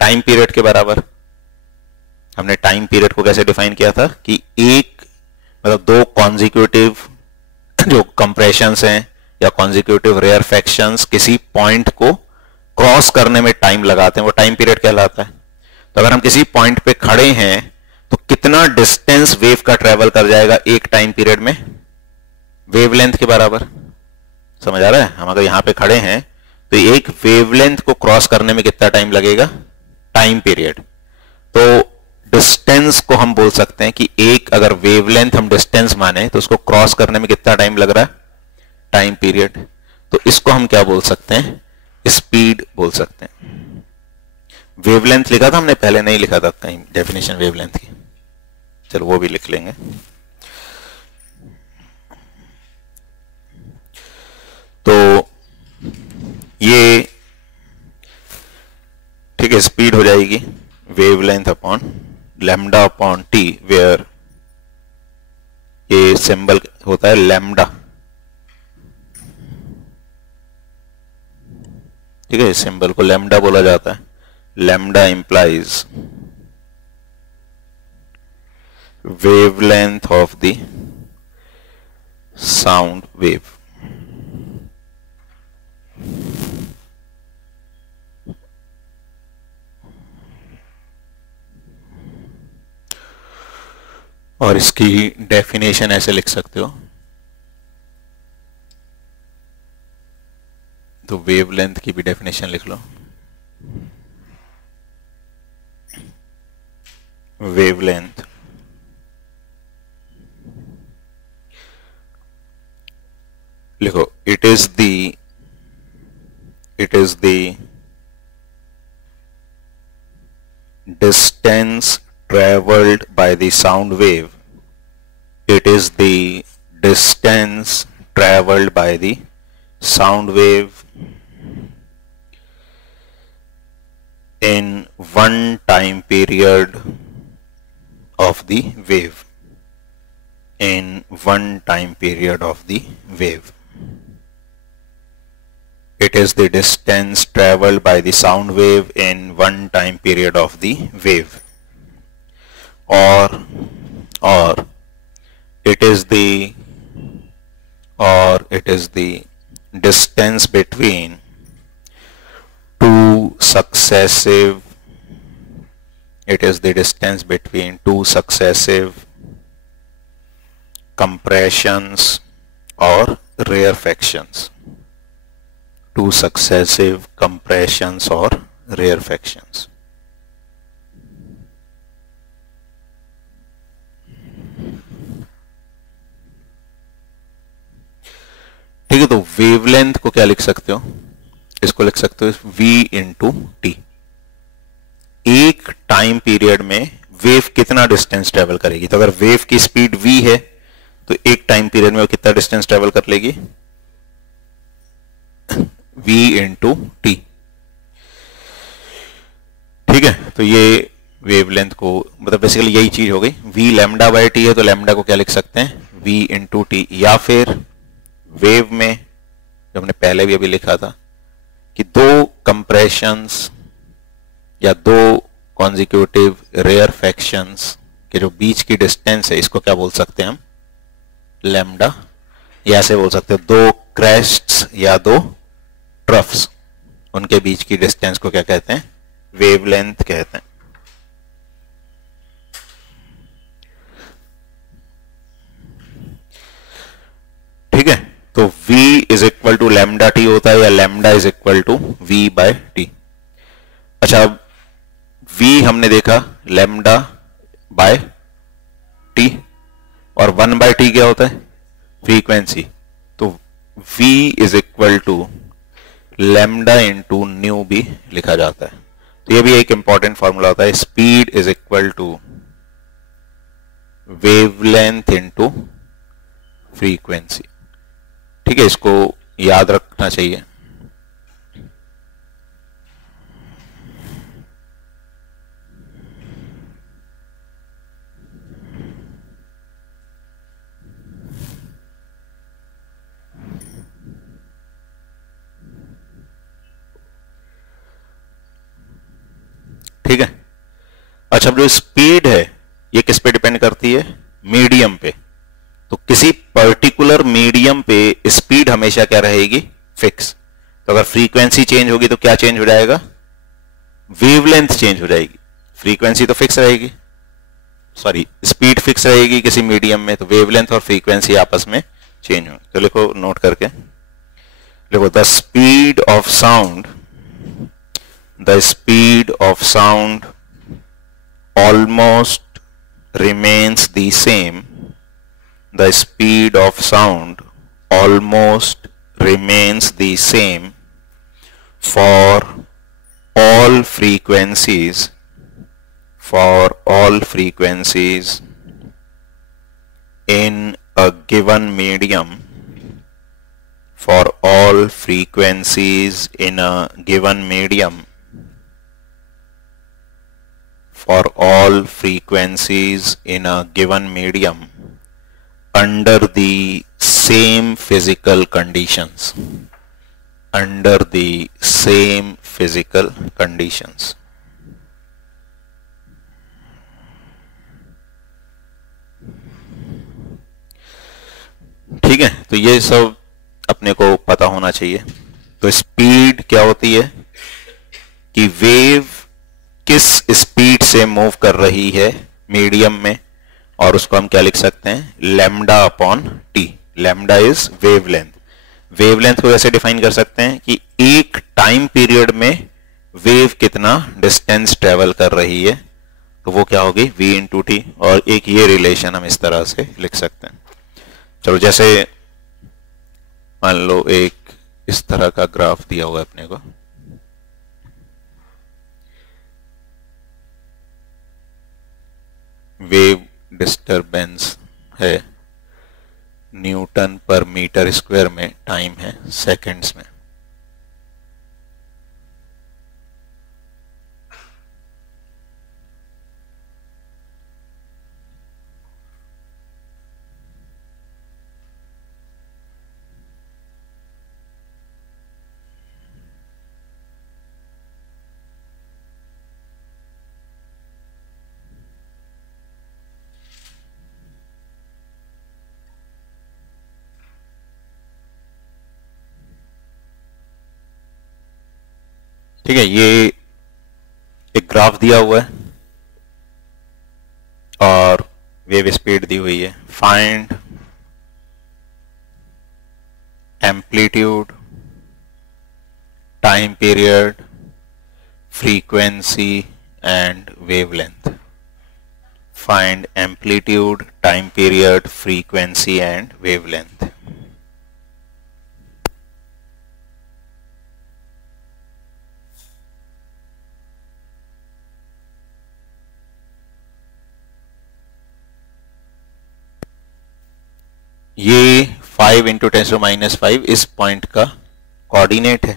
टाइम पीरियड के बराबर। हमने टाइम पीरियड को कैसे डिफाइन किया था कि एक मतलब दो कॉन्जिक्यूटिव जो कंप्रेशंस हैं या कॉन्जिक्यूटिव रेयरफैक्शंस किसी पॉइंट को क्रॉस करने में टाइम लगाते हैं, वो टाइम पीरियड कहलाता है। तो अगर हम किसी पॉइंट पे खड़े हैं तो कितना डिस्टेंस वेव का ट्रेवल कर जाएगा एक टाइम पीरियड में, वेवलेंथ के बराबर। समझ आ रहा है, हम अगर यहां पे खड़े हैं तो एक वेवलेंथ को क्रॉस करने में कितना टाइम लगेगा, टाइम पीरियड। तो डिस्टेंस को हम बोल सकते हैं कि एक अगर वेवलेंथ हम डिस्टेंस माने तो उसको क्रॉस करने में कितना टाइम लग रहा है, टाइम पीरियड। तो इसको हम क्या बोल सकते हैं, स्पीड बोल सकते हैं। वेवलेंथ लिखा था हमने पहले, नहीं लिखा था कहीं डेफिनेशन वेवलेंथ की, चलो वो भी लिख लेंगे। तो ये ठीक है, स्पीड हो जाएगी wavelength upon lambda upon T, where ये सिंबल होता है लैम्डा। ठीक है, सिंबल को लैम्डा बोला जाता है। Lambda implies wavelength of the sound wave. और इसकी डेफिनेशन ऐसे लिख सकते हो, तो वेवलेंथ की भी डेफिनेशन लिख लो। वेवलेंथ लिखो, it is the distance traveled by the sound wave. It is the distance traveled by the sound wave in one time period of the wave. In one time period of the wave. It is the distance traveled by the sound wave in one time period of the wave. Or it is the distance between two successive compressions or rarefactions. Two successive compressions or rarefactions. ठीक है, तो wavelength को क्या लिख सकते हो, इसको लिख सकते हो v इंटू टी। एक टाइम पीरियड में वेव कितना डिस्टेंस ट्रेवल करेगी, तो अगर वेव की स्पीड v है तो एक टाइम पीरियड में वो कितना डिस्टेंस ट्रेवल कर लेगी, v इंटू टी। ठीक है, तो ये वेवलेंथ को मतलब बेसिकली यही चीज हो गई। v लैम्डा बाय टी है तो लैम्डा को क्या लिख सकते हैं, v इंटू टी। या फिर वेव में जो हमने पहले भी अभी लिखा था कि दो कंप्रेशंस या दो कॉन्जिक्यूटिव रेयरफैक्शंस के जो बीच की डिस्टेंस है इसको क्या बोल सकते हैं हम, लैम्डा। या ऐसे बोल सकते हैं दो क्रेस्ट्स या दो ट्रफ्स, उनके बीच की डिस्टेंस को क्या कहते हैं, वेवलेंथ कहते हैं। ठीक है, तो v is equal to lambda T होता है या lambda is equal to v by T. अच्छा, v हमने देखा लैम्डा बाय टी, और 1 बाय टी क्या होता है, फ्रीक्वेंसी। तो v is equal to lambda into nu भी लिखा जाता है। तो ये भी एक इंपॉर्टेंट फॉर्मूला होता है, speed is equal to wavelength into frequency. ठीक है, इसको याद रखना चाहिए। ठीक है, अच्छा, जो स्पीड है ये किस पे डिपेंड करती है? मीडियम पे। तो किसी पर्टिकुलर मीडियम पे स्पीड हमेशा क्या रहेगी? फिक्स। तो अगर फ्रीक्वेंसी चेंज होगी तो क्या चेंज हो जाएगा? वेवलेंथ चेंज हो जाएगी। फ्रीक्वेंसी तो फिक्स रहेगी, सॉरी स्पीड फिक्स रहेगी किसी मीडियम में, तो वेवलेंथ और फ्रीक्वेंसी आपस में चेंज हो। तो लिखो, नोट करके लिखो, the speed of sound, the speed of sound almost remains the same. The speed of sound almost remains the same for all frequencies, for all frequencies in a given medium, for all frequencies in a given medium, for all frequencies in a given medium under the same physical conditions, under the same physical conditions. ठीक है, तो ये सब अपने को पता होना चाहिए। तो स्पीड क्या होती है कि वेव किस स्पीड से मूव कर रही है मीडियम में, और उसको हम क्या लिख सकते हैं? Lambda upon T. Lambda is wavelength. Wavelength को ऐसे डिफाइन कर सकते हैं कि एक टाइम पीरियड में वेव कितना डिस्टेंस ट्रेवल कर रही है, तो वो क्या होगी? v into T. और एक ये रिलेशन हम इस तरह से लिख सकते हैं। चलो, जैसे मान लो एक इस तरह का ग्राफ दिया हुआ है अपने को, वेव डिस्टरबेंस है, न्यूटन पर मीटर स्क्वायर में, टाइम है सेकंड्स में। ठीक है, ये एक ग्राफ दिया हुआ है और वेव स्पीड दी हुई है। Find amplitude, time period, frequency and wavelength. Find amplitude, time period, frequency and wavelength. ये 5 इंटू 10⁻⁵ इस पॉइंट का कोऑर्डिनेट है।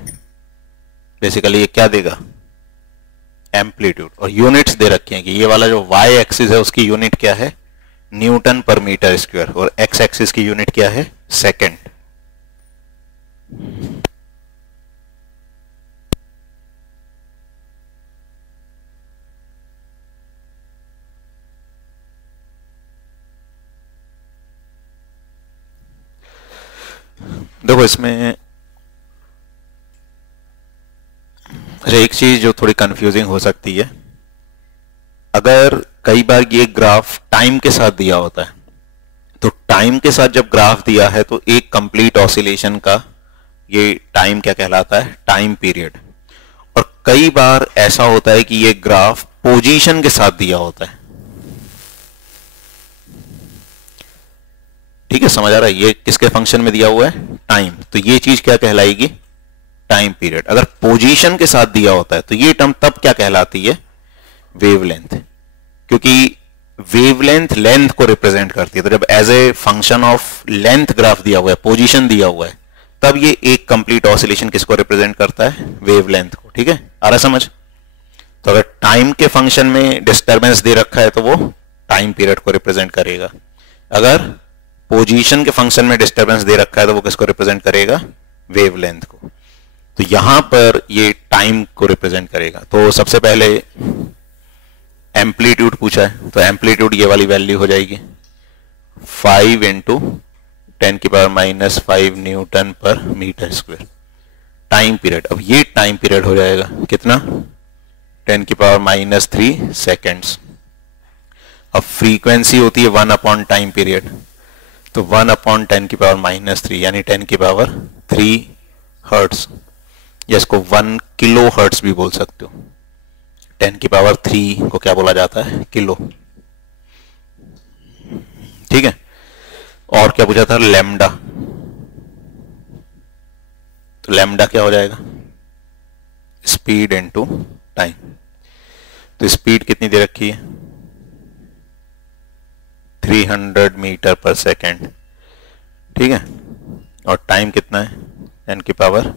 बेसिकली ये क्या देगा? एम्पलीट्यूड। और यूनिट्स दे रखे हैं कि ये वाला जो y एक्सिस है उसकी यूनिट क्या है? न्यूटन पर मीटर स्क्वायर। और x एक्सिस की यूनिट क्या है? सेकंड। देखो, इसमें एक चीज जो थोड़ी कंफ्यूजिंग हो सकती है, अगर कई बार ये ग्राफ टाइम के साथ दिया होता है, तो टाइम के साथ जब ग्राफ दिया है तो एक कंप्लीट ऑसिलेशन का ये टाइम क्या कहलाता है? Time period. और कई बार ऐसा होता है कि ये ग्राफ पोजीशन के साथ दिया होता है। ठीक है, समझ आ रहा है? ये किसके फंक्शन में दिया हुआ है? टाइम। तो ये चीज क्या कहलाएगी? Time period. अगर पोजीशन के साथ दिया होता है तो ये टर्म तब क्या कहलाती है? वेवलेंथ। क्योंकि वेवलेंथ लेंथ को रिप्रेजेंट करती है। तो जब as a function of length graph दिया हुआ है, पोजीशन दिया हुआ है, तब ये एक कंप्लीट ऑसिलेशन किसको रिप्रेजेंट करता है? वेवलेंथ को। ठीक है, आ रहा समझ? तो अगर टाइम के फंक्शन में डिस्टरबेंस दे रखा है तो वो टाइम पीरियड को रिप्रेजेंट करेगा, अगर पोजीशन के फंक्शन में डिस्टरबेंस दे रखा है तो वो किसको रिप्रेजेंट करेगा? वेवलेंथ को। तो यहां पर ये टाइम को रिप्रेजेंट करेगा। तो सबसे पहले एम्पलीट्यूड पूछा है, तो एम्पलीट्यूड ये वाली वैल्यू हो जाएगी 5 इंटू 10⁻⁻5 न्यूटन पर मीटर स्क्वायर। टाइम पीरियड, अब ये टाइम पीरियड हो जाएगा कितना? 10⁻³ सेकेंड्स। अब फ्रीक्वेंसी होती है 1 अपॉन टाइम पीरियड, तो 1 अपॉन 10⁻³ यानी 10⁻³ हर्ट्स, या इसको 1 किलो हर्ट्स भी बोल सकते हो। 10⁻³ को क्या बोला जाता है? किलो। ठीक है, और क्या पूछा था? लैम्डा। तो लैम्डा क्या हो जाएगा? Speed into time. तो स्पीड कितनी दे रखी है? 300 मीटर पर सेकेंड। ठीक है, और टाइम कितना है? 10⁻³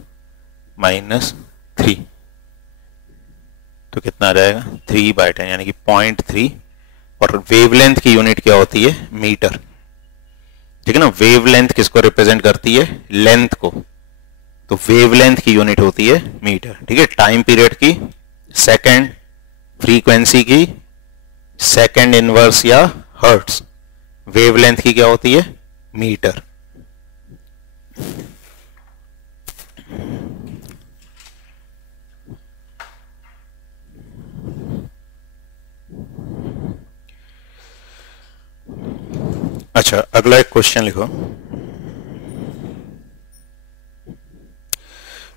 तो कितना आ जाएगा? 3/10 यानी कि 0.3। और वेवलेंथ की यूनिट क्या होती है? मीटर। ठीक है ना, वेवलेंथ किसको रिप्रेजेंट करती है? लेंथ को। तो वेवलेंथ की यूनिट होती है मीटर। ठीक है, टाइम पीरियड की सेकेंड, फ्रीक्वेंसी की सेकेंड इनवर्स या हर्ट्स, वेवलेंथ की क्या होती है? मीटर। अच्छा, अगला एक क्वेश्चन लिखो।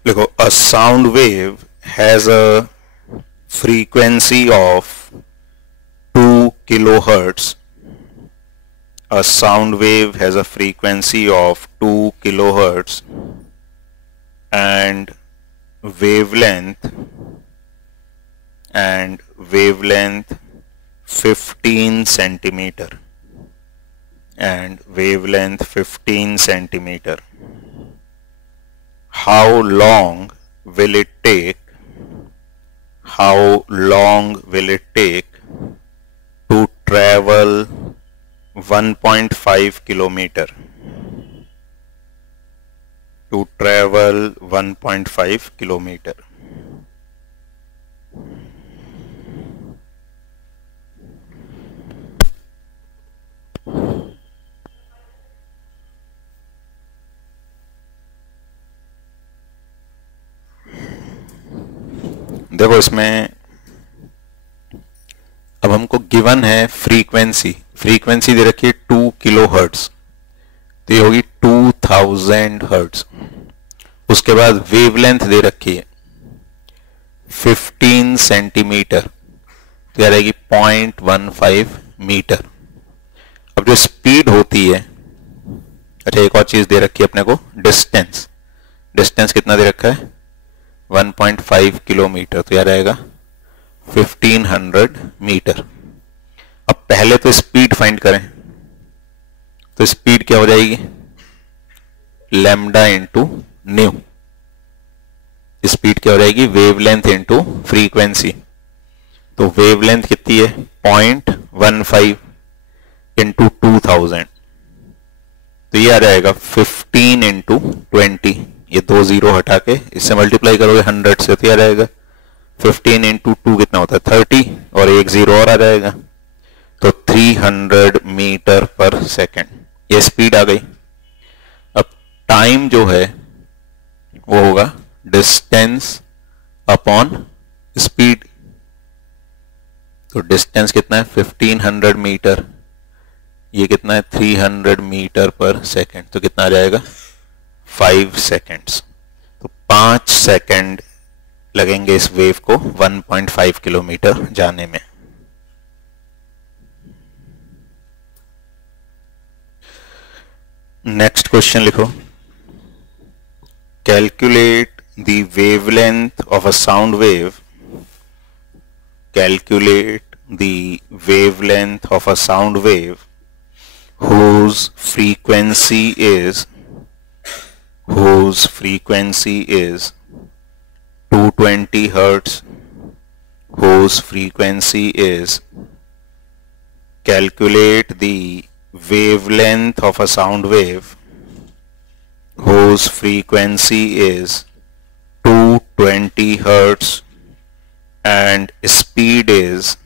लिखो, अ sound wave has a frequency of 2 kilohertz. A sound wave has a frequency of 2 kilohertz and wavelength 15 centimeter and wavelength 15 centimeter. How long will it take to travel 1.5 kilometer? To travel 1.5 kilometer. देखो, इसमें अब हमको given है frequency दे रखी है 2 kilo hertz, तो ये होगी 2000 हर्ट्स। उसके बाद वेवलेंथ दे रखी है 15 सेंटीमीटर, तो यह रहेगी 0.15 मीटर। अब जो स्पीड होती है, अच्छा एक और चीज दे रखी है अपने को, डिस्टेंस कितना दे रखा है? 1.5 किलोमीटर, तो यह रहेगा 1500 मीटर। अब पहले तो स्पीड फाइंड करें, तो स्पीड क्या हो जाएगी? Lambda into new. स्पीड क्या हो जाएगी? Wavelength into frequency. तो वेवलेंथ कितनी है? 0.15 इंटू 2000, तो ये आ जाएगा 15 इंटू 20। ये 2 जीरो हटा के इससे मल्टीप्लाई करोगे 100 से, तो ये आ जाएगा 15 इंटू 2 कितना होता है? 30, और एक जीरो और आ जाएगा, तो 300 मीटर पर सेकेंड। ये स्पीड आ गई। अब टाइम जो है वो होगा डिस्टेंस अपॉन स्पीड। तो डिस्टेंस कितना है? 1500 मीटर, ये कितना है? 300 मीटर पर सेकेंड, तो कितना आ जाएगा? 5 सेकेंड्स। तो 5 सेकेंड लगेंगे इस वेव को 1.5 किलोमीटर जाने में। नेक्स्ट क्वेश्चन लिखो, calculate the wavelength of a sound wave. Calculate the wavelength of a sound wave whose frequency is whose frequency is 220 hertz, whose frequency is, calculate the wavelength of a sound wave whose frequency is 220 hertz and speed is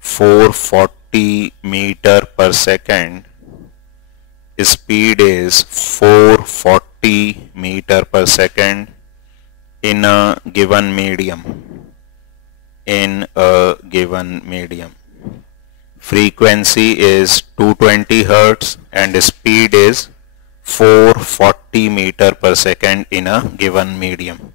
440 meter per second. Speed is 440 meter per second in a given medium. In a given medium. Frequency is 220 hertz and speed is 440 meter per second in a given medium.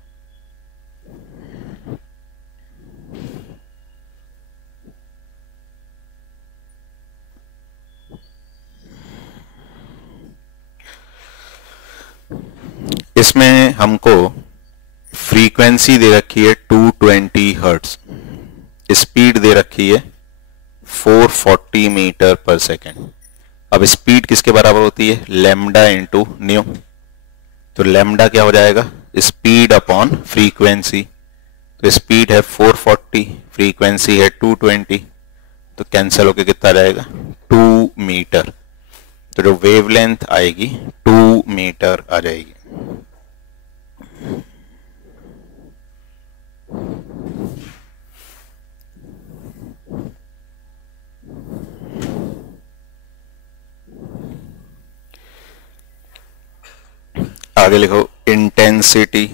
इसमें हमको frequency दे रखी है 220 hertz, speed दे रखी है 440 metre per second. अब speed किसके बराबर होती है? Lambda into new. तो लैम्डा क्या हो जाएगा? Speed upon frequency. तो स्पीड है 440, फ्रीक्वेंसी है 220, तो कैंसिल होके कितना जाएगा? 2 मीटर। तो जो वेवलेंथ आएगी 2 मीटर आ जाएगी। आगे लिखो intensity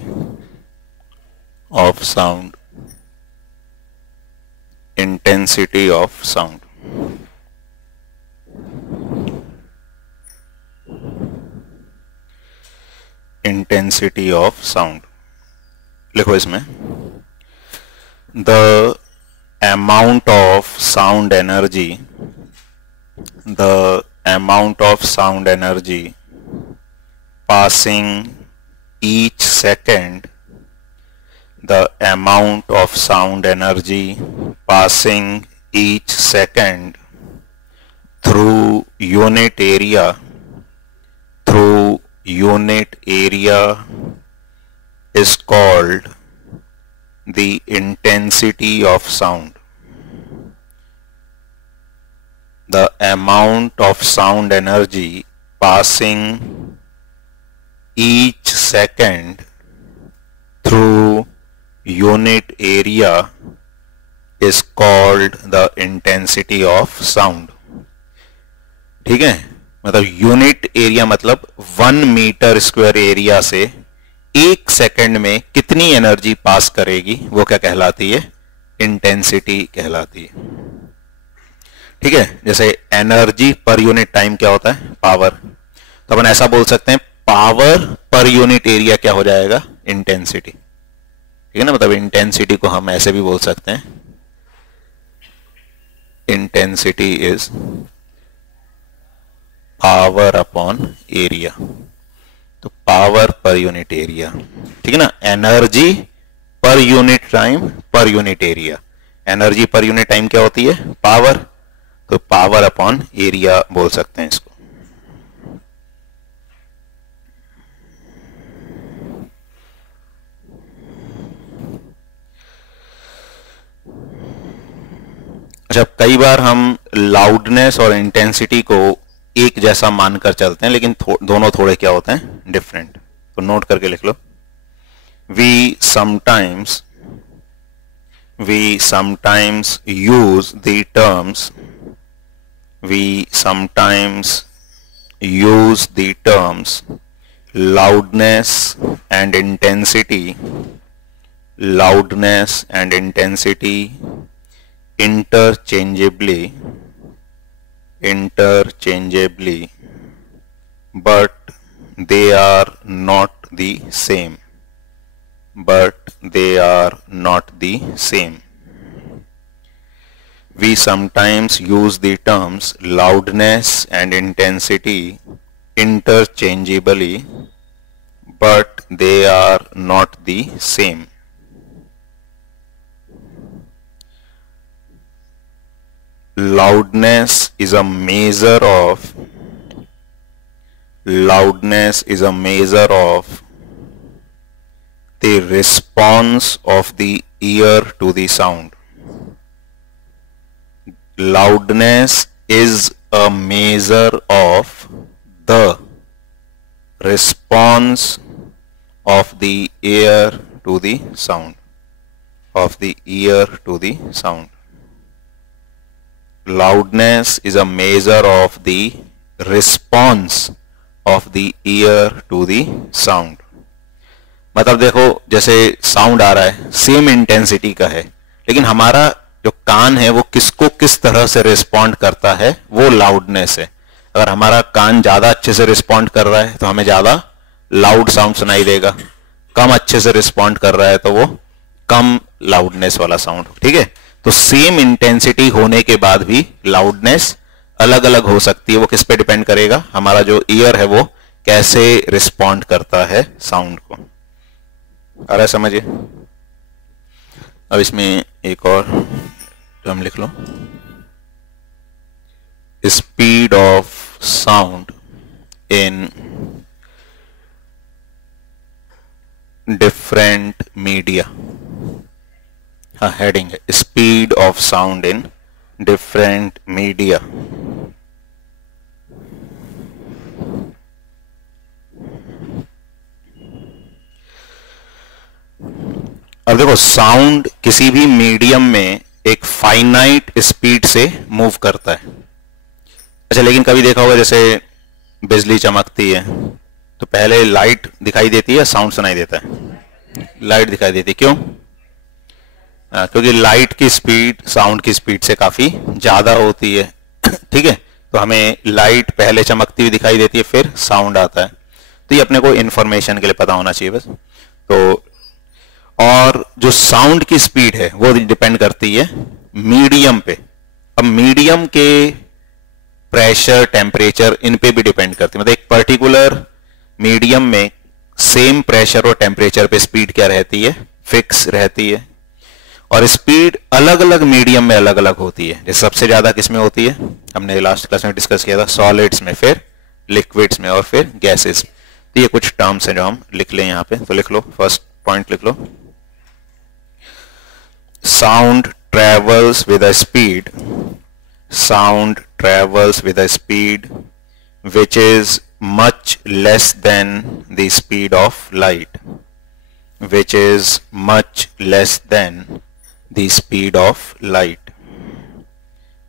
of sound. Intensity of sound. Intensity of sound लिखो इसमें, the amount of sound energy, the amount of sound energy passing each second, the amount of sound energy passing each second through unit area, through unit area is called the intensity of sound. The amount of sound energy passing each second through unit area is called the intensity of sound. ठीक है, मतलब unit area मतलब 1 metre square area से 1 second में कितनी energy पास करेगी वो क्या कहलाती है? इंटेंसिटी कहलाती है। ठीक है, जैसे एनर्जी पर यूनिट टाइम क्या होता है? पावर। तो अपन ऐसा बोल सकते हैं पावर पर यूनिट एरिया क्या हो जाएगा? इंटेंसिटी। ठीक है ना, मतलब इंटेंसिटी को हम ऐसे भी बोल सकते हैं, intensity is power upon area. तो पावर पर यूनिट एरिया, ठीक है ना, energy per unit time per unit area. Energy per unit time क्या होती है? पावर। तो पावर अपॉन एरिया बोल सकते हैं इसको। अच्छा, कई बार हम लाउडनेस और इंटेंसिटी को एक जैसा मानकर चलते हैं, लेकिन दोनों थोड़े क्या होते हैं? डिफरेंट। तो नोट करके लिख लो, we sometimes use the terms loudness and intensity interchangeably, but they are not the same. We sometimes use the terms loudness and intensity interchangeably, but they are not the same. Loudness is a measure of loudness is a measure of the response of the ear to the sound. Loudness is a measure of the response of the ear to the sound. Of the ear to the sound. Loudness is a measure of the response of the ear to the sound. मतलब देखो, जैसे sound आ रहा है same intensity का है, लेकिन हमारा जो कान है वो किसको किस तरह से रिस्पॉन्ड करता है, वो लाउडनेस है. अगर हमारा कान ज्यादा अच्छे से रिस्पॉन्ड कर रहा है तो हमें ज्यादा लाउड साउंड सुनाई देगा, कम अच्छे से रिस्पॉन्ड कर रहा है तो वो कम लाउडनेस वाला साउंड. ठीक है, तो सेम इंटेंसिटी होने के बाद भी लाउडनेस अलग अलग हो सकती है. वो किस पे डिपेंड करेगा, हमारा जो ईयर है वो कैसे रिस्पॉन्ड करता है साउंड को. आ रहा है समझिए. अब इसमें एक और टर्म लिख लो, speed of sound in different media. हाँ, हेडिंग है speed of sound in different media. अब देखो, साउंड किसी भी मीडियम में एक फाइनाइट स्पीड से मूव करता है. अच्छा, लेकिन कभी देखा होगा जैसे बिजली चमकती है तो पहले लाइट दिखाई देती है, साउंड सुनाई देता है. लाइट दिखाई देती है, क्यों? क्योंकि लाइट की स्पीड साउंड की स्पीड से काफी ज्यादा होती है. ठीक है, तो हमें लाइट पहले चमकती हुई दिखाई देती है, फिर साउंड आता है. तो ये अपने को इंफॉर्मेशन के लिए पता होना चाहिए बस. तो और जो साउंड की स्पीड है वो डिपेंड करती है मीडियम पे. अब मीडियम के प्रेशर, टेम्परेचर, इन पे भी डिपेंड करती है. मतलब एक पर्टिकुलर मीडियम में सेम प्रेशर और टेम्परेचर पे स्पीड क्या रहती है, फिक्स रहती है. और स्पीड अलग अलग मीडियम में अलग अलग होती है. जैसे सबसे ज्यादा किस में होती है, हमने लास्ट क्लास में डिस्कस किया था, सॉलिड्स में, फिर लिक्विड्स में और फिर गैसेस. तो ये कुछ टर्म्स हैं जो हम लिख लें यहाँ पे. तो लिख लो, फर्स्ट पॉइंट लिख लो, sound travels with a speed which is much less than the speed of light.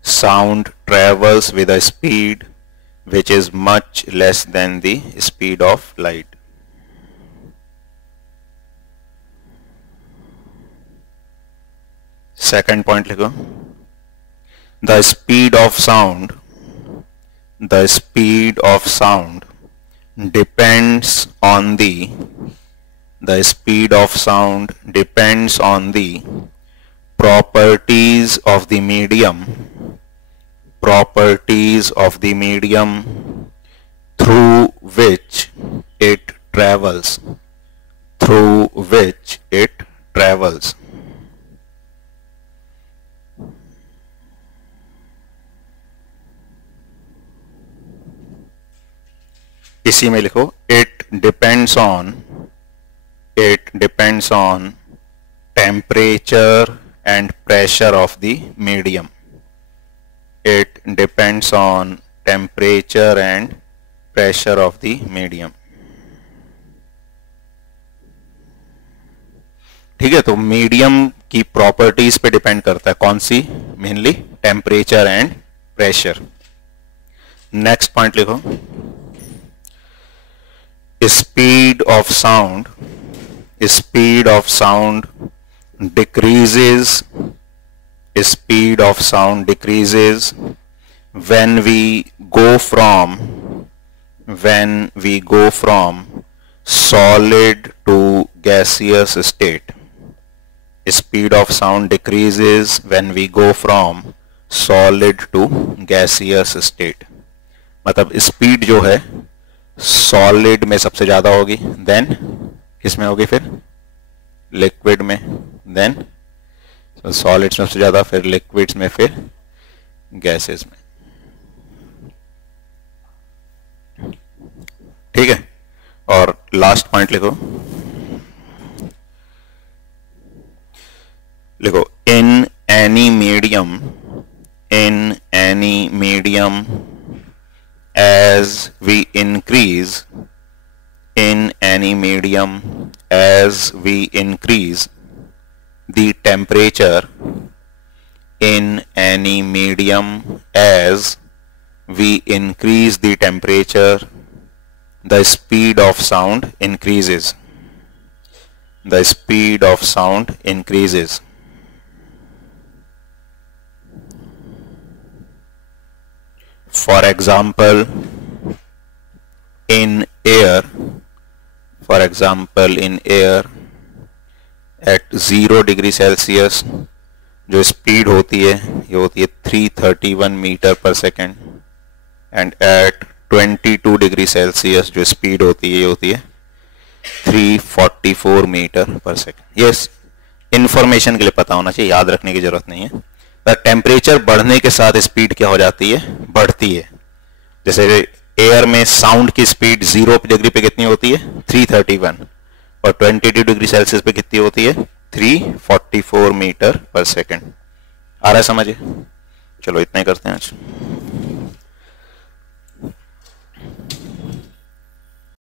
Sound travels with a speed which is much less than the speed of light. Second point लिखो, the speed of sound depends on the properties of the medium through which it travels. इसी में लिखो, it depends on temperature and pressure of the medium. ठीक है, तो medium की properties पे depend करता है. कौन सी? Mainly temperature and pressure. Next point लिखो, speed of sound decreases when we go from solid to gaseous state. Speed of sound decreases when we go from solid to gaseous state. मतलब speed जो है solid में सबसे ज्यादा होगी, then किसमें होगी, फिर लिक्विड में, देन सॉलिड्स में सबसे ज्यादा, फिर लिक्विड्स में, फिर गैसेस में. लास्ट पॉइंट लिखो, in any medium as we increase the temperature, in any medium as we increase the temperature, the speed of sound increases. The speed of sound increases. For example, in air at 0 degree Celsius जो speed होती है ये होती है 331 metre per second, and at 22 degree Celsius जो speed होती है ये होती है 344 metre per second. Yes, information के लिए पता होना चाहिए, याद रखने की जरूरत नहीं है। टेम्परेचर बढ़ने के साथ स्पीड क्या हो जाती है, बढ़ती है। जैसे एयर में साउंड की स्पीड 0 डिग्री पे कितनी होती है 331, और 22 डिग्री सेल्सियस पे कितनी होती है 344 मीटर पर सेकेंड। आ रहा है समझे? चलो इतना ही करते हैं आज।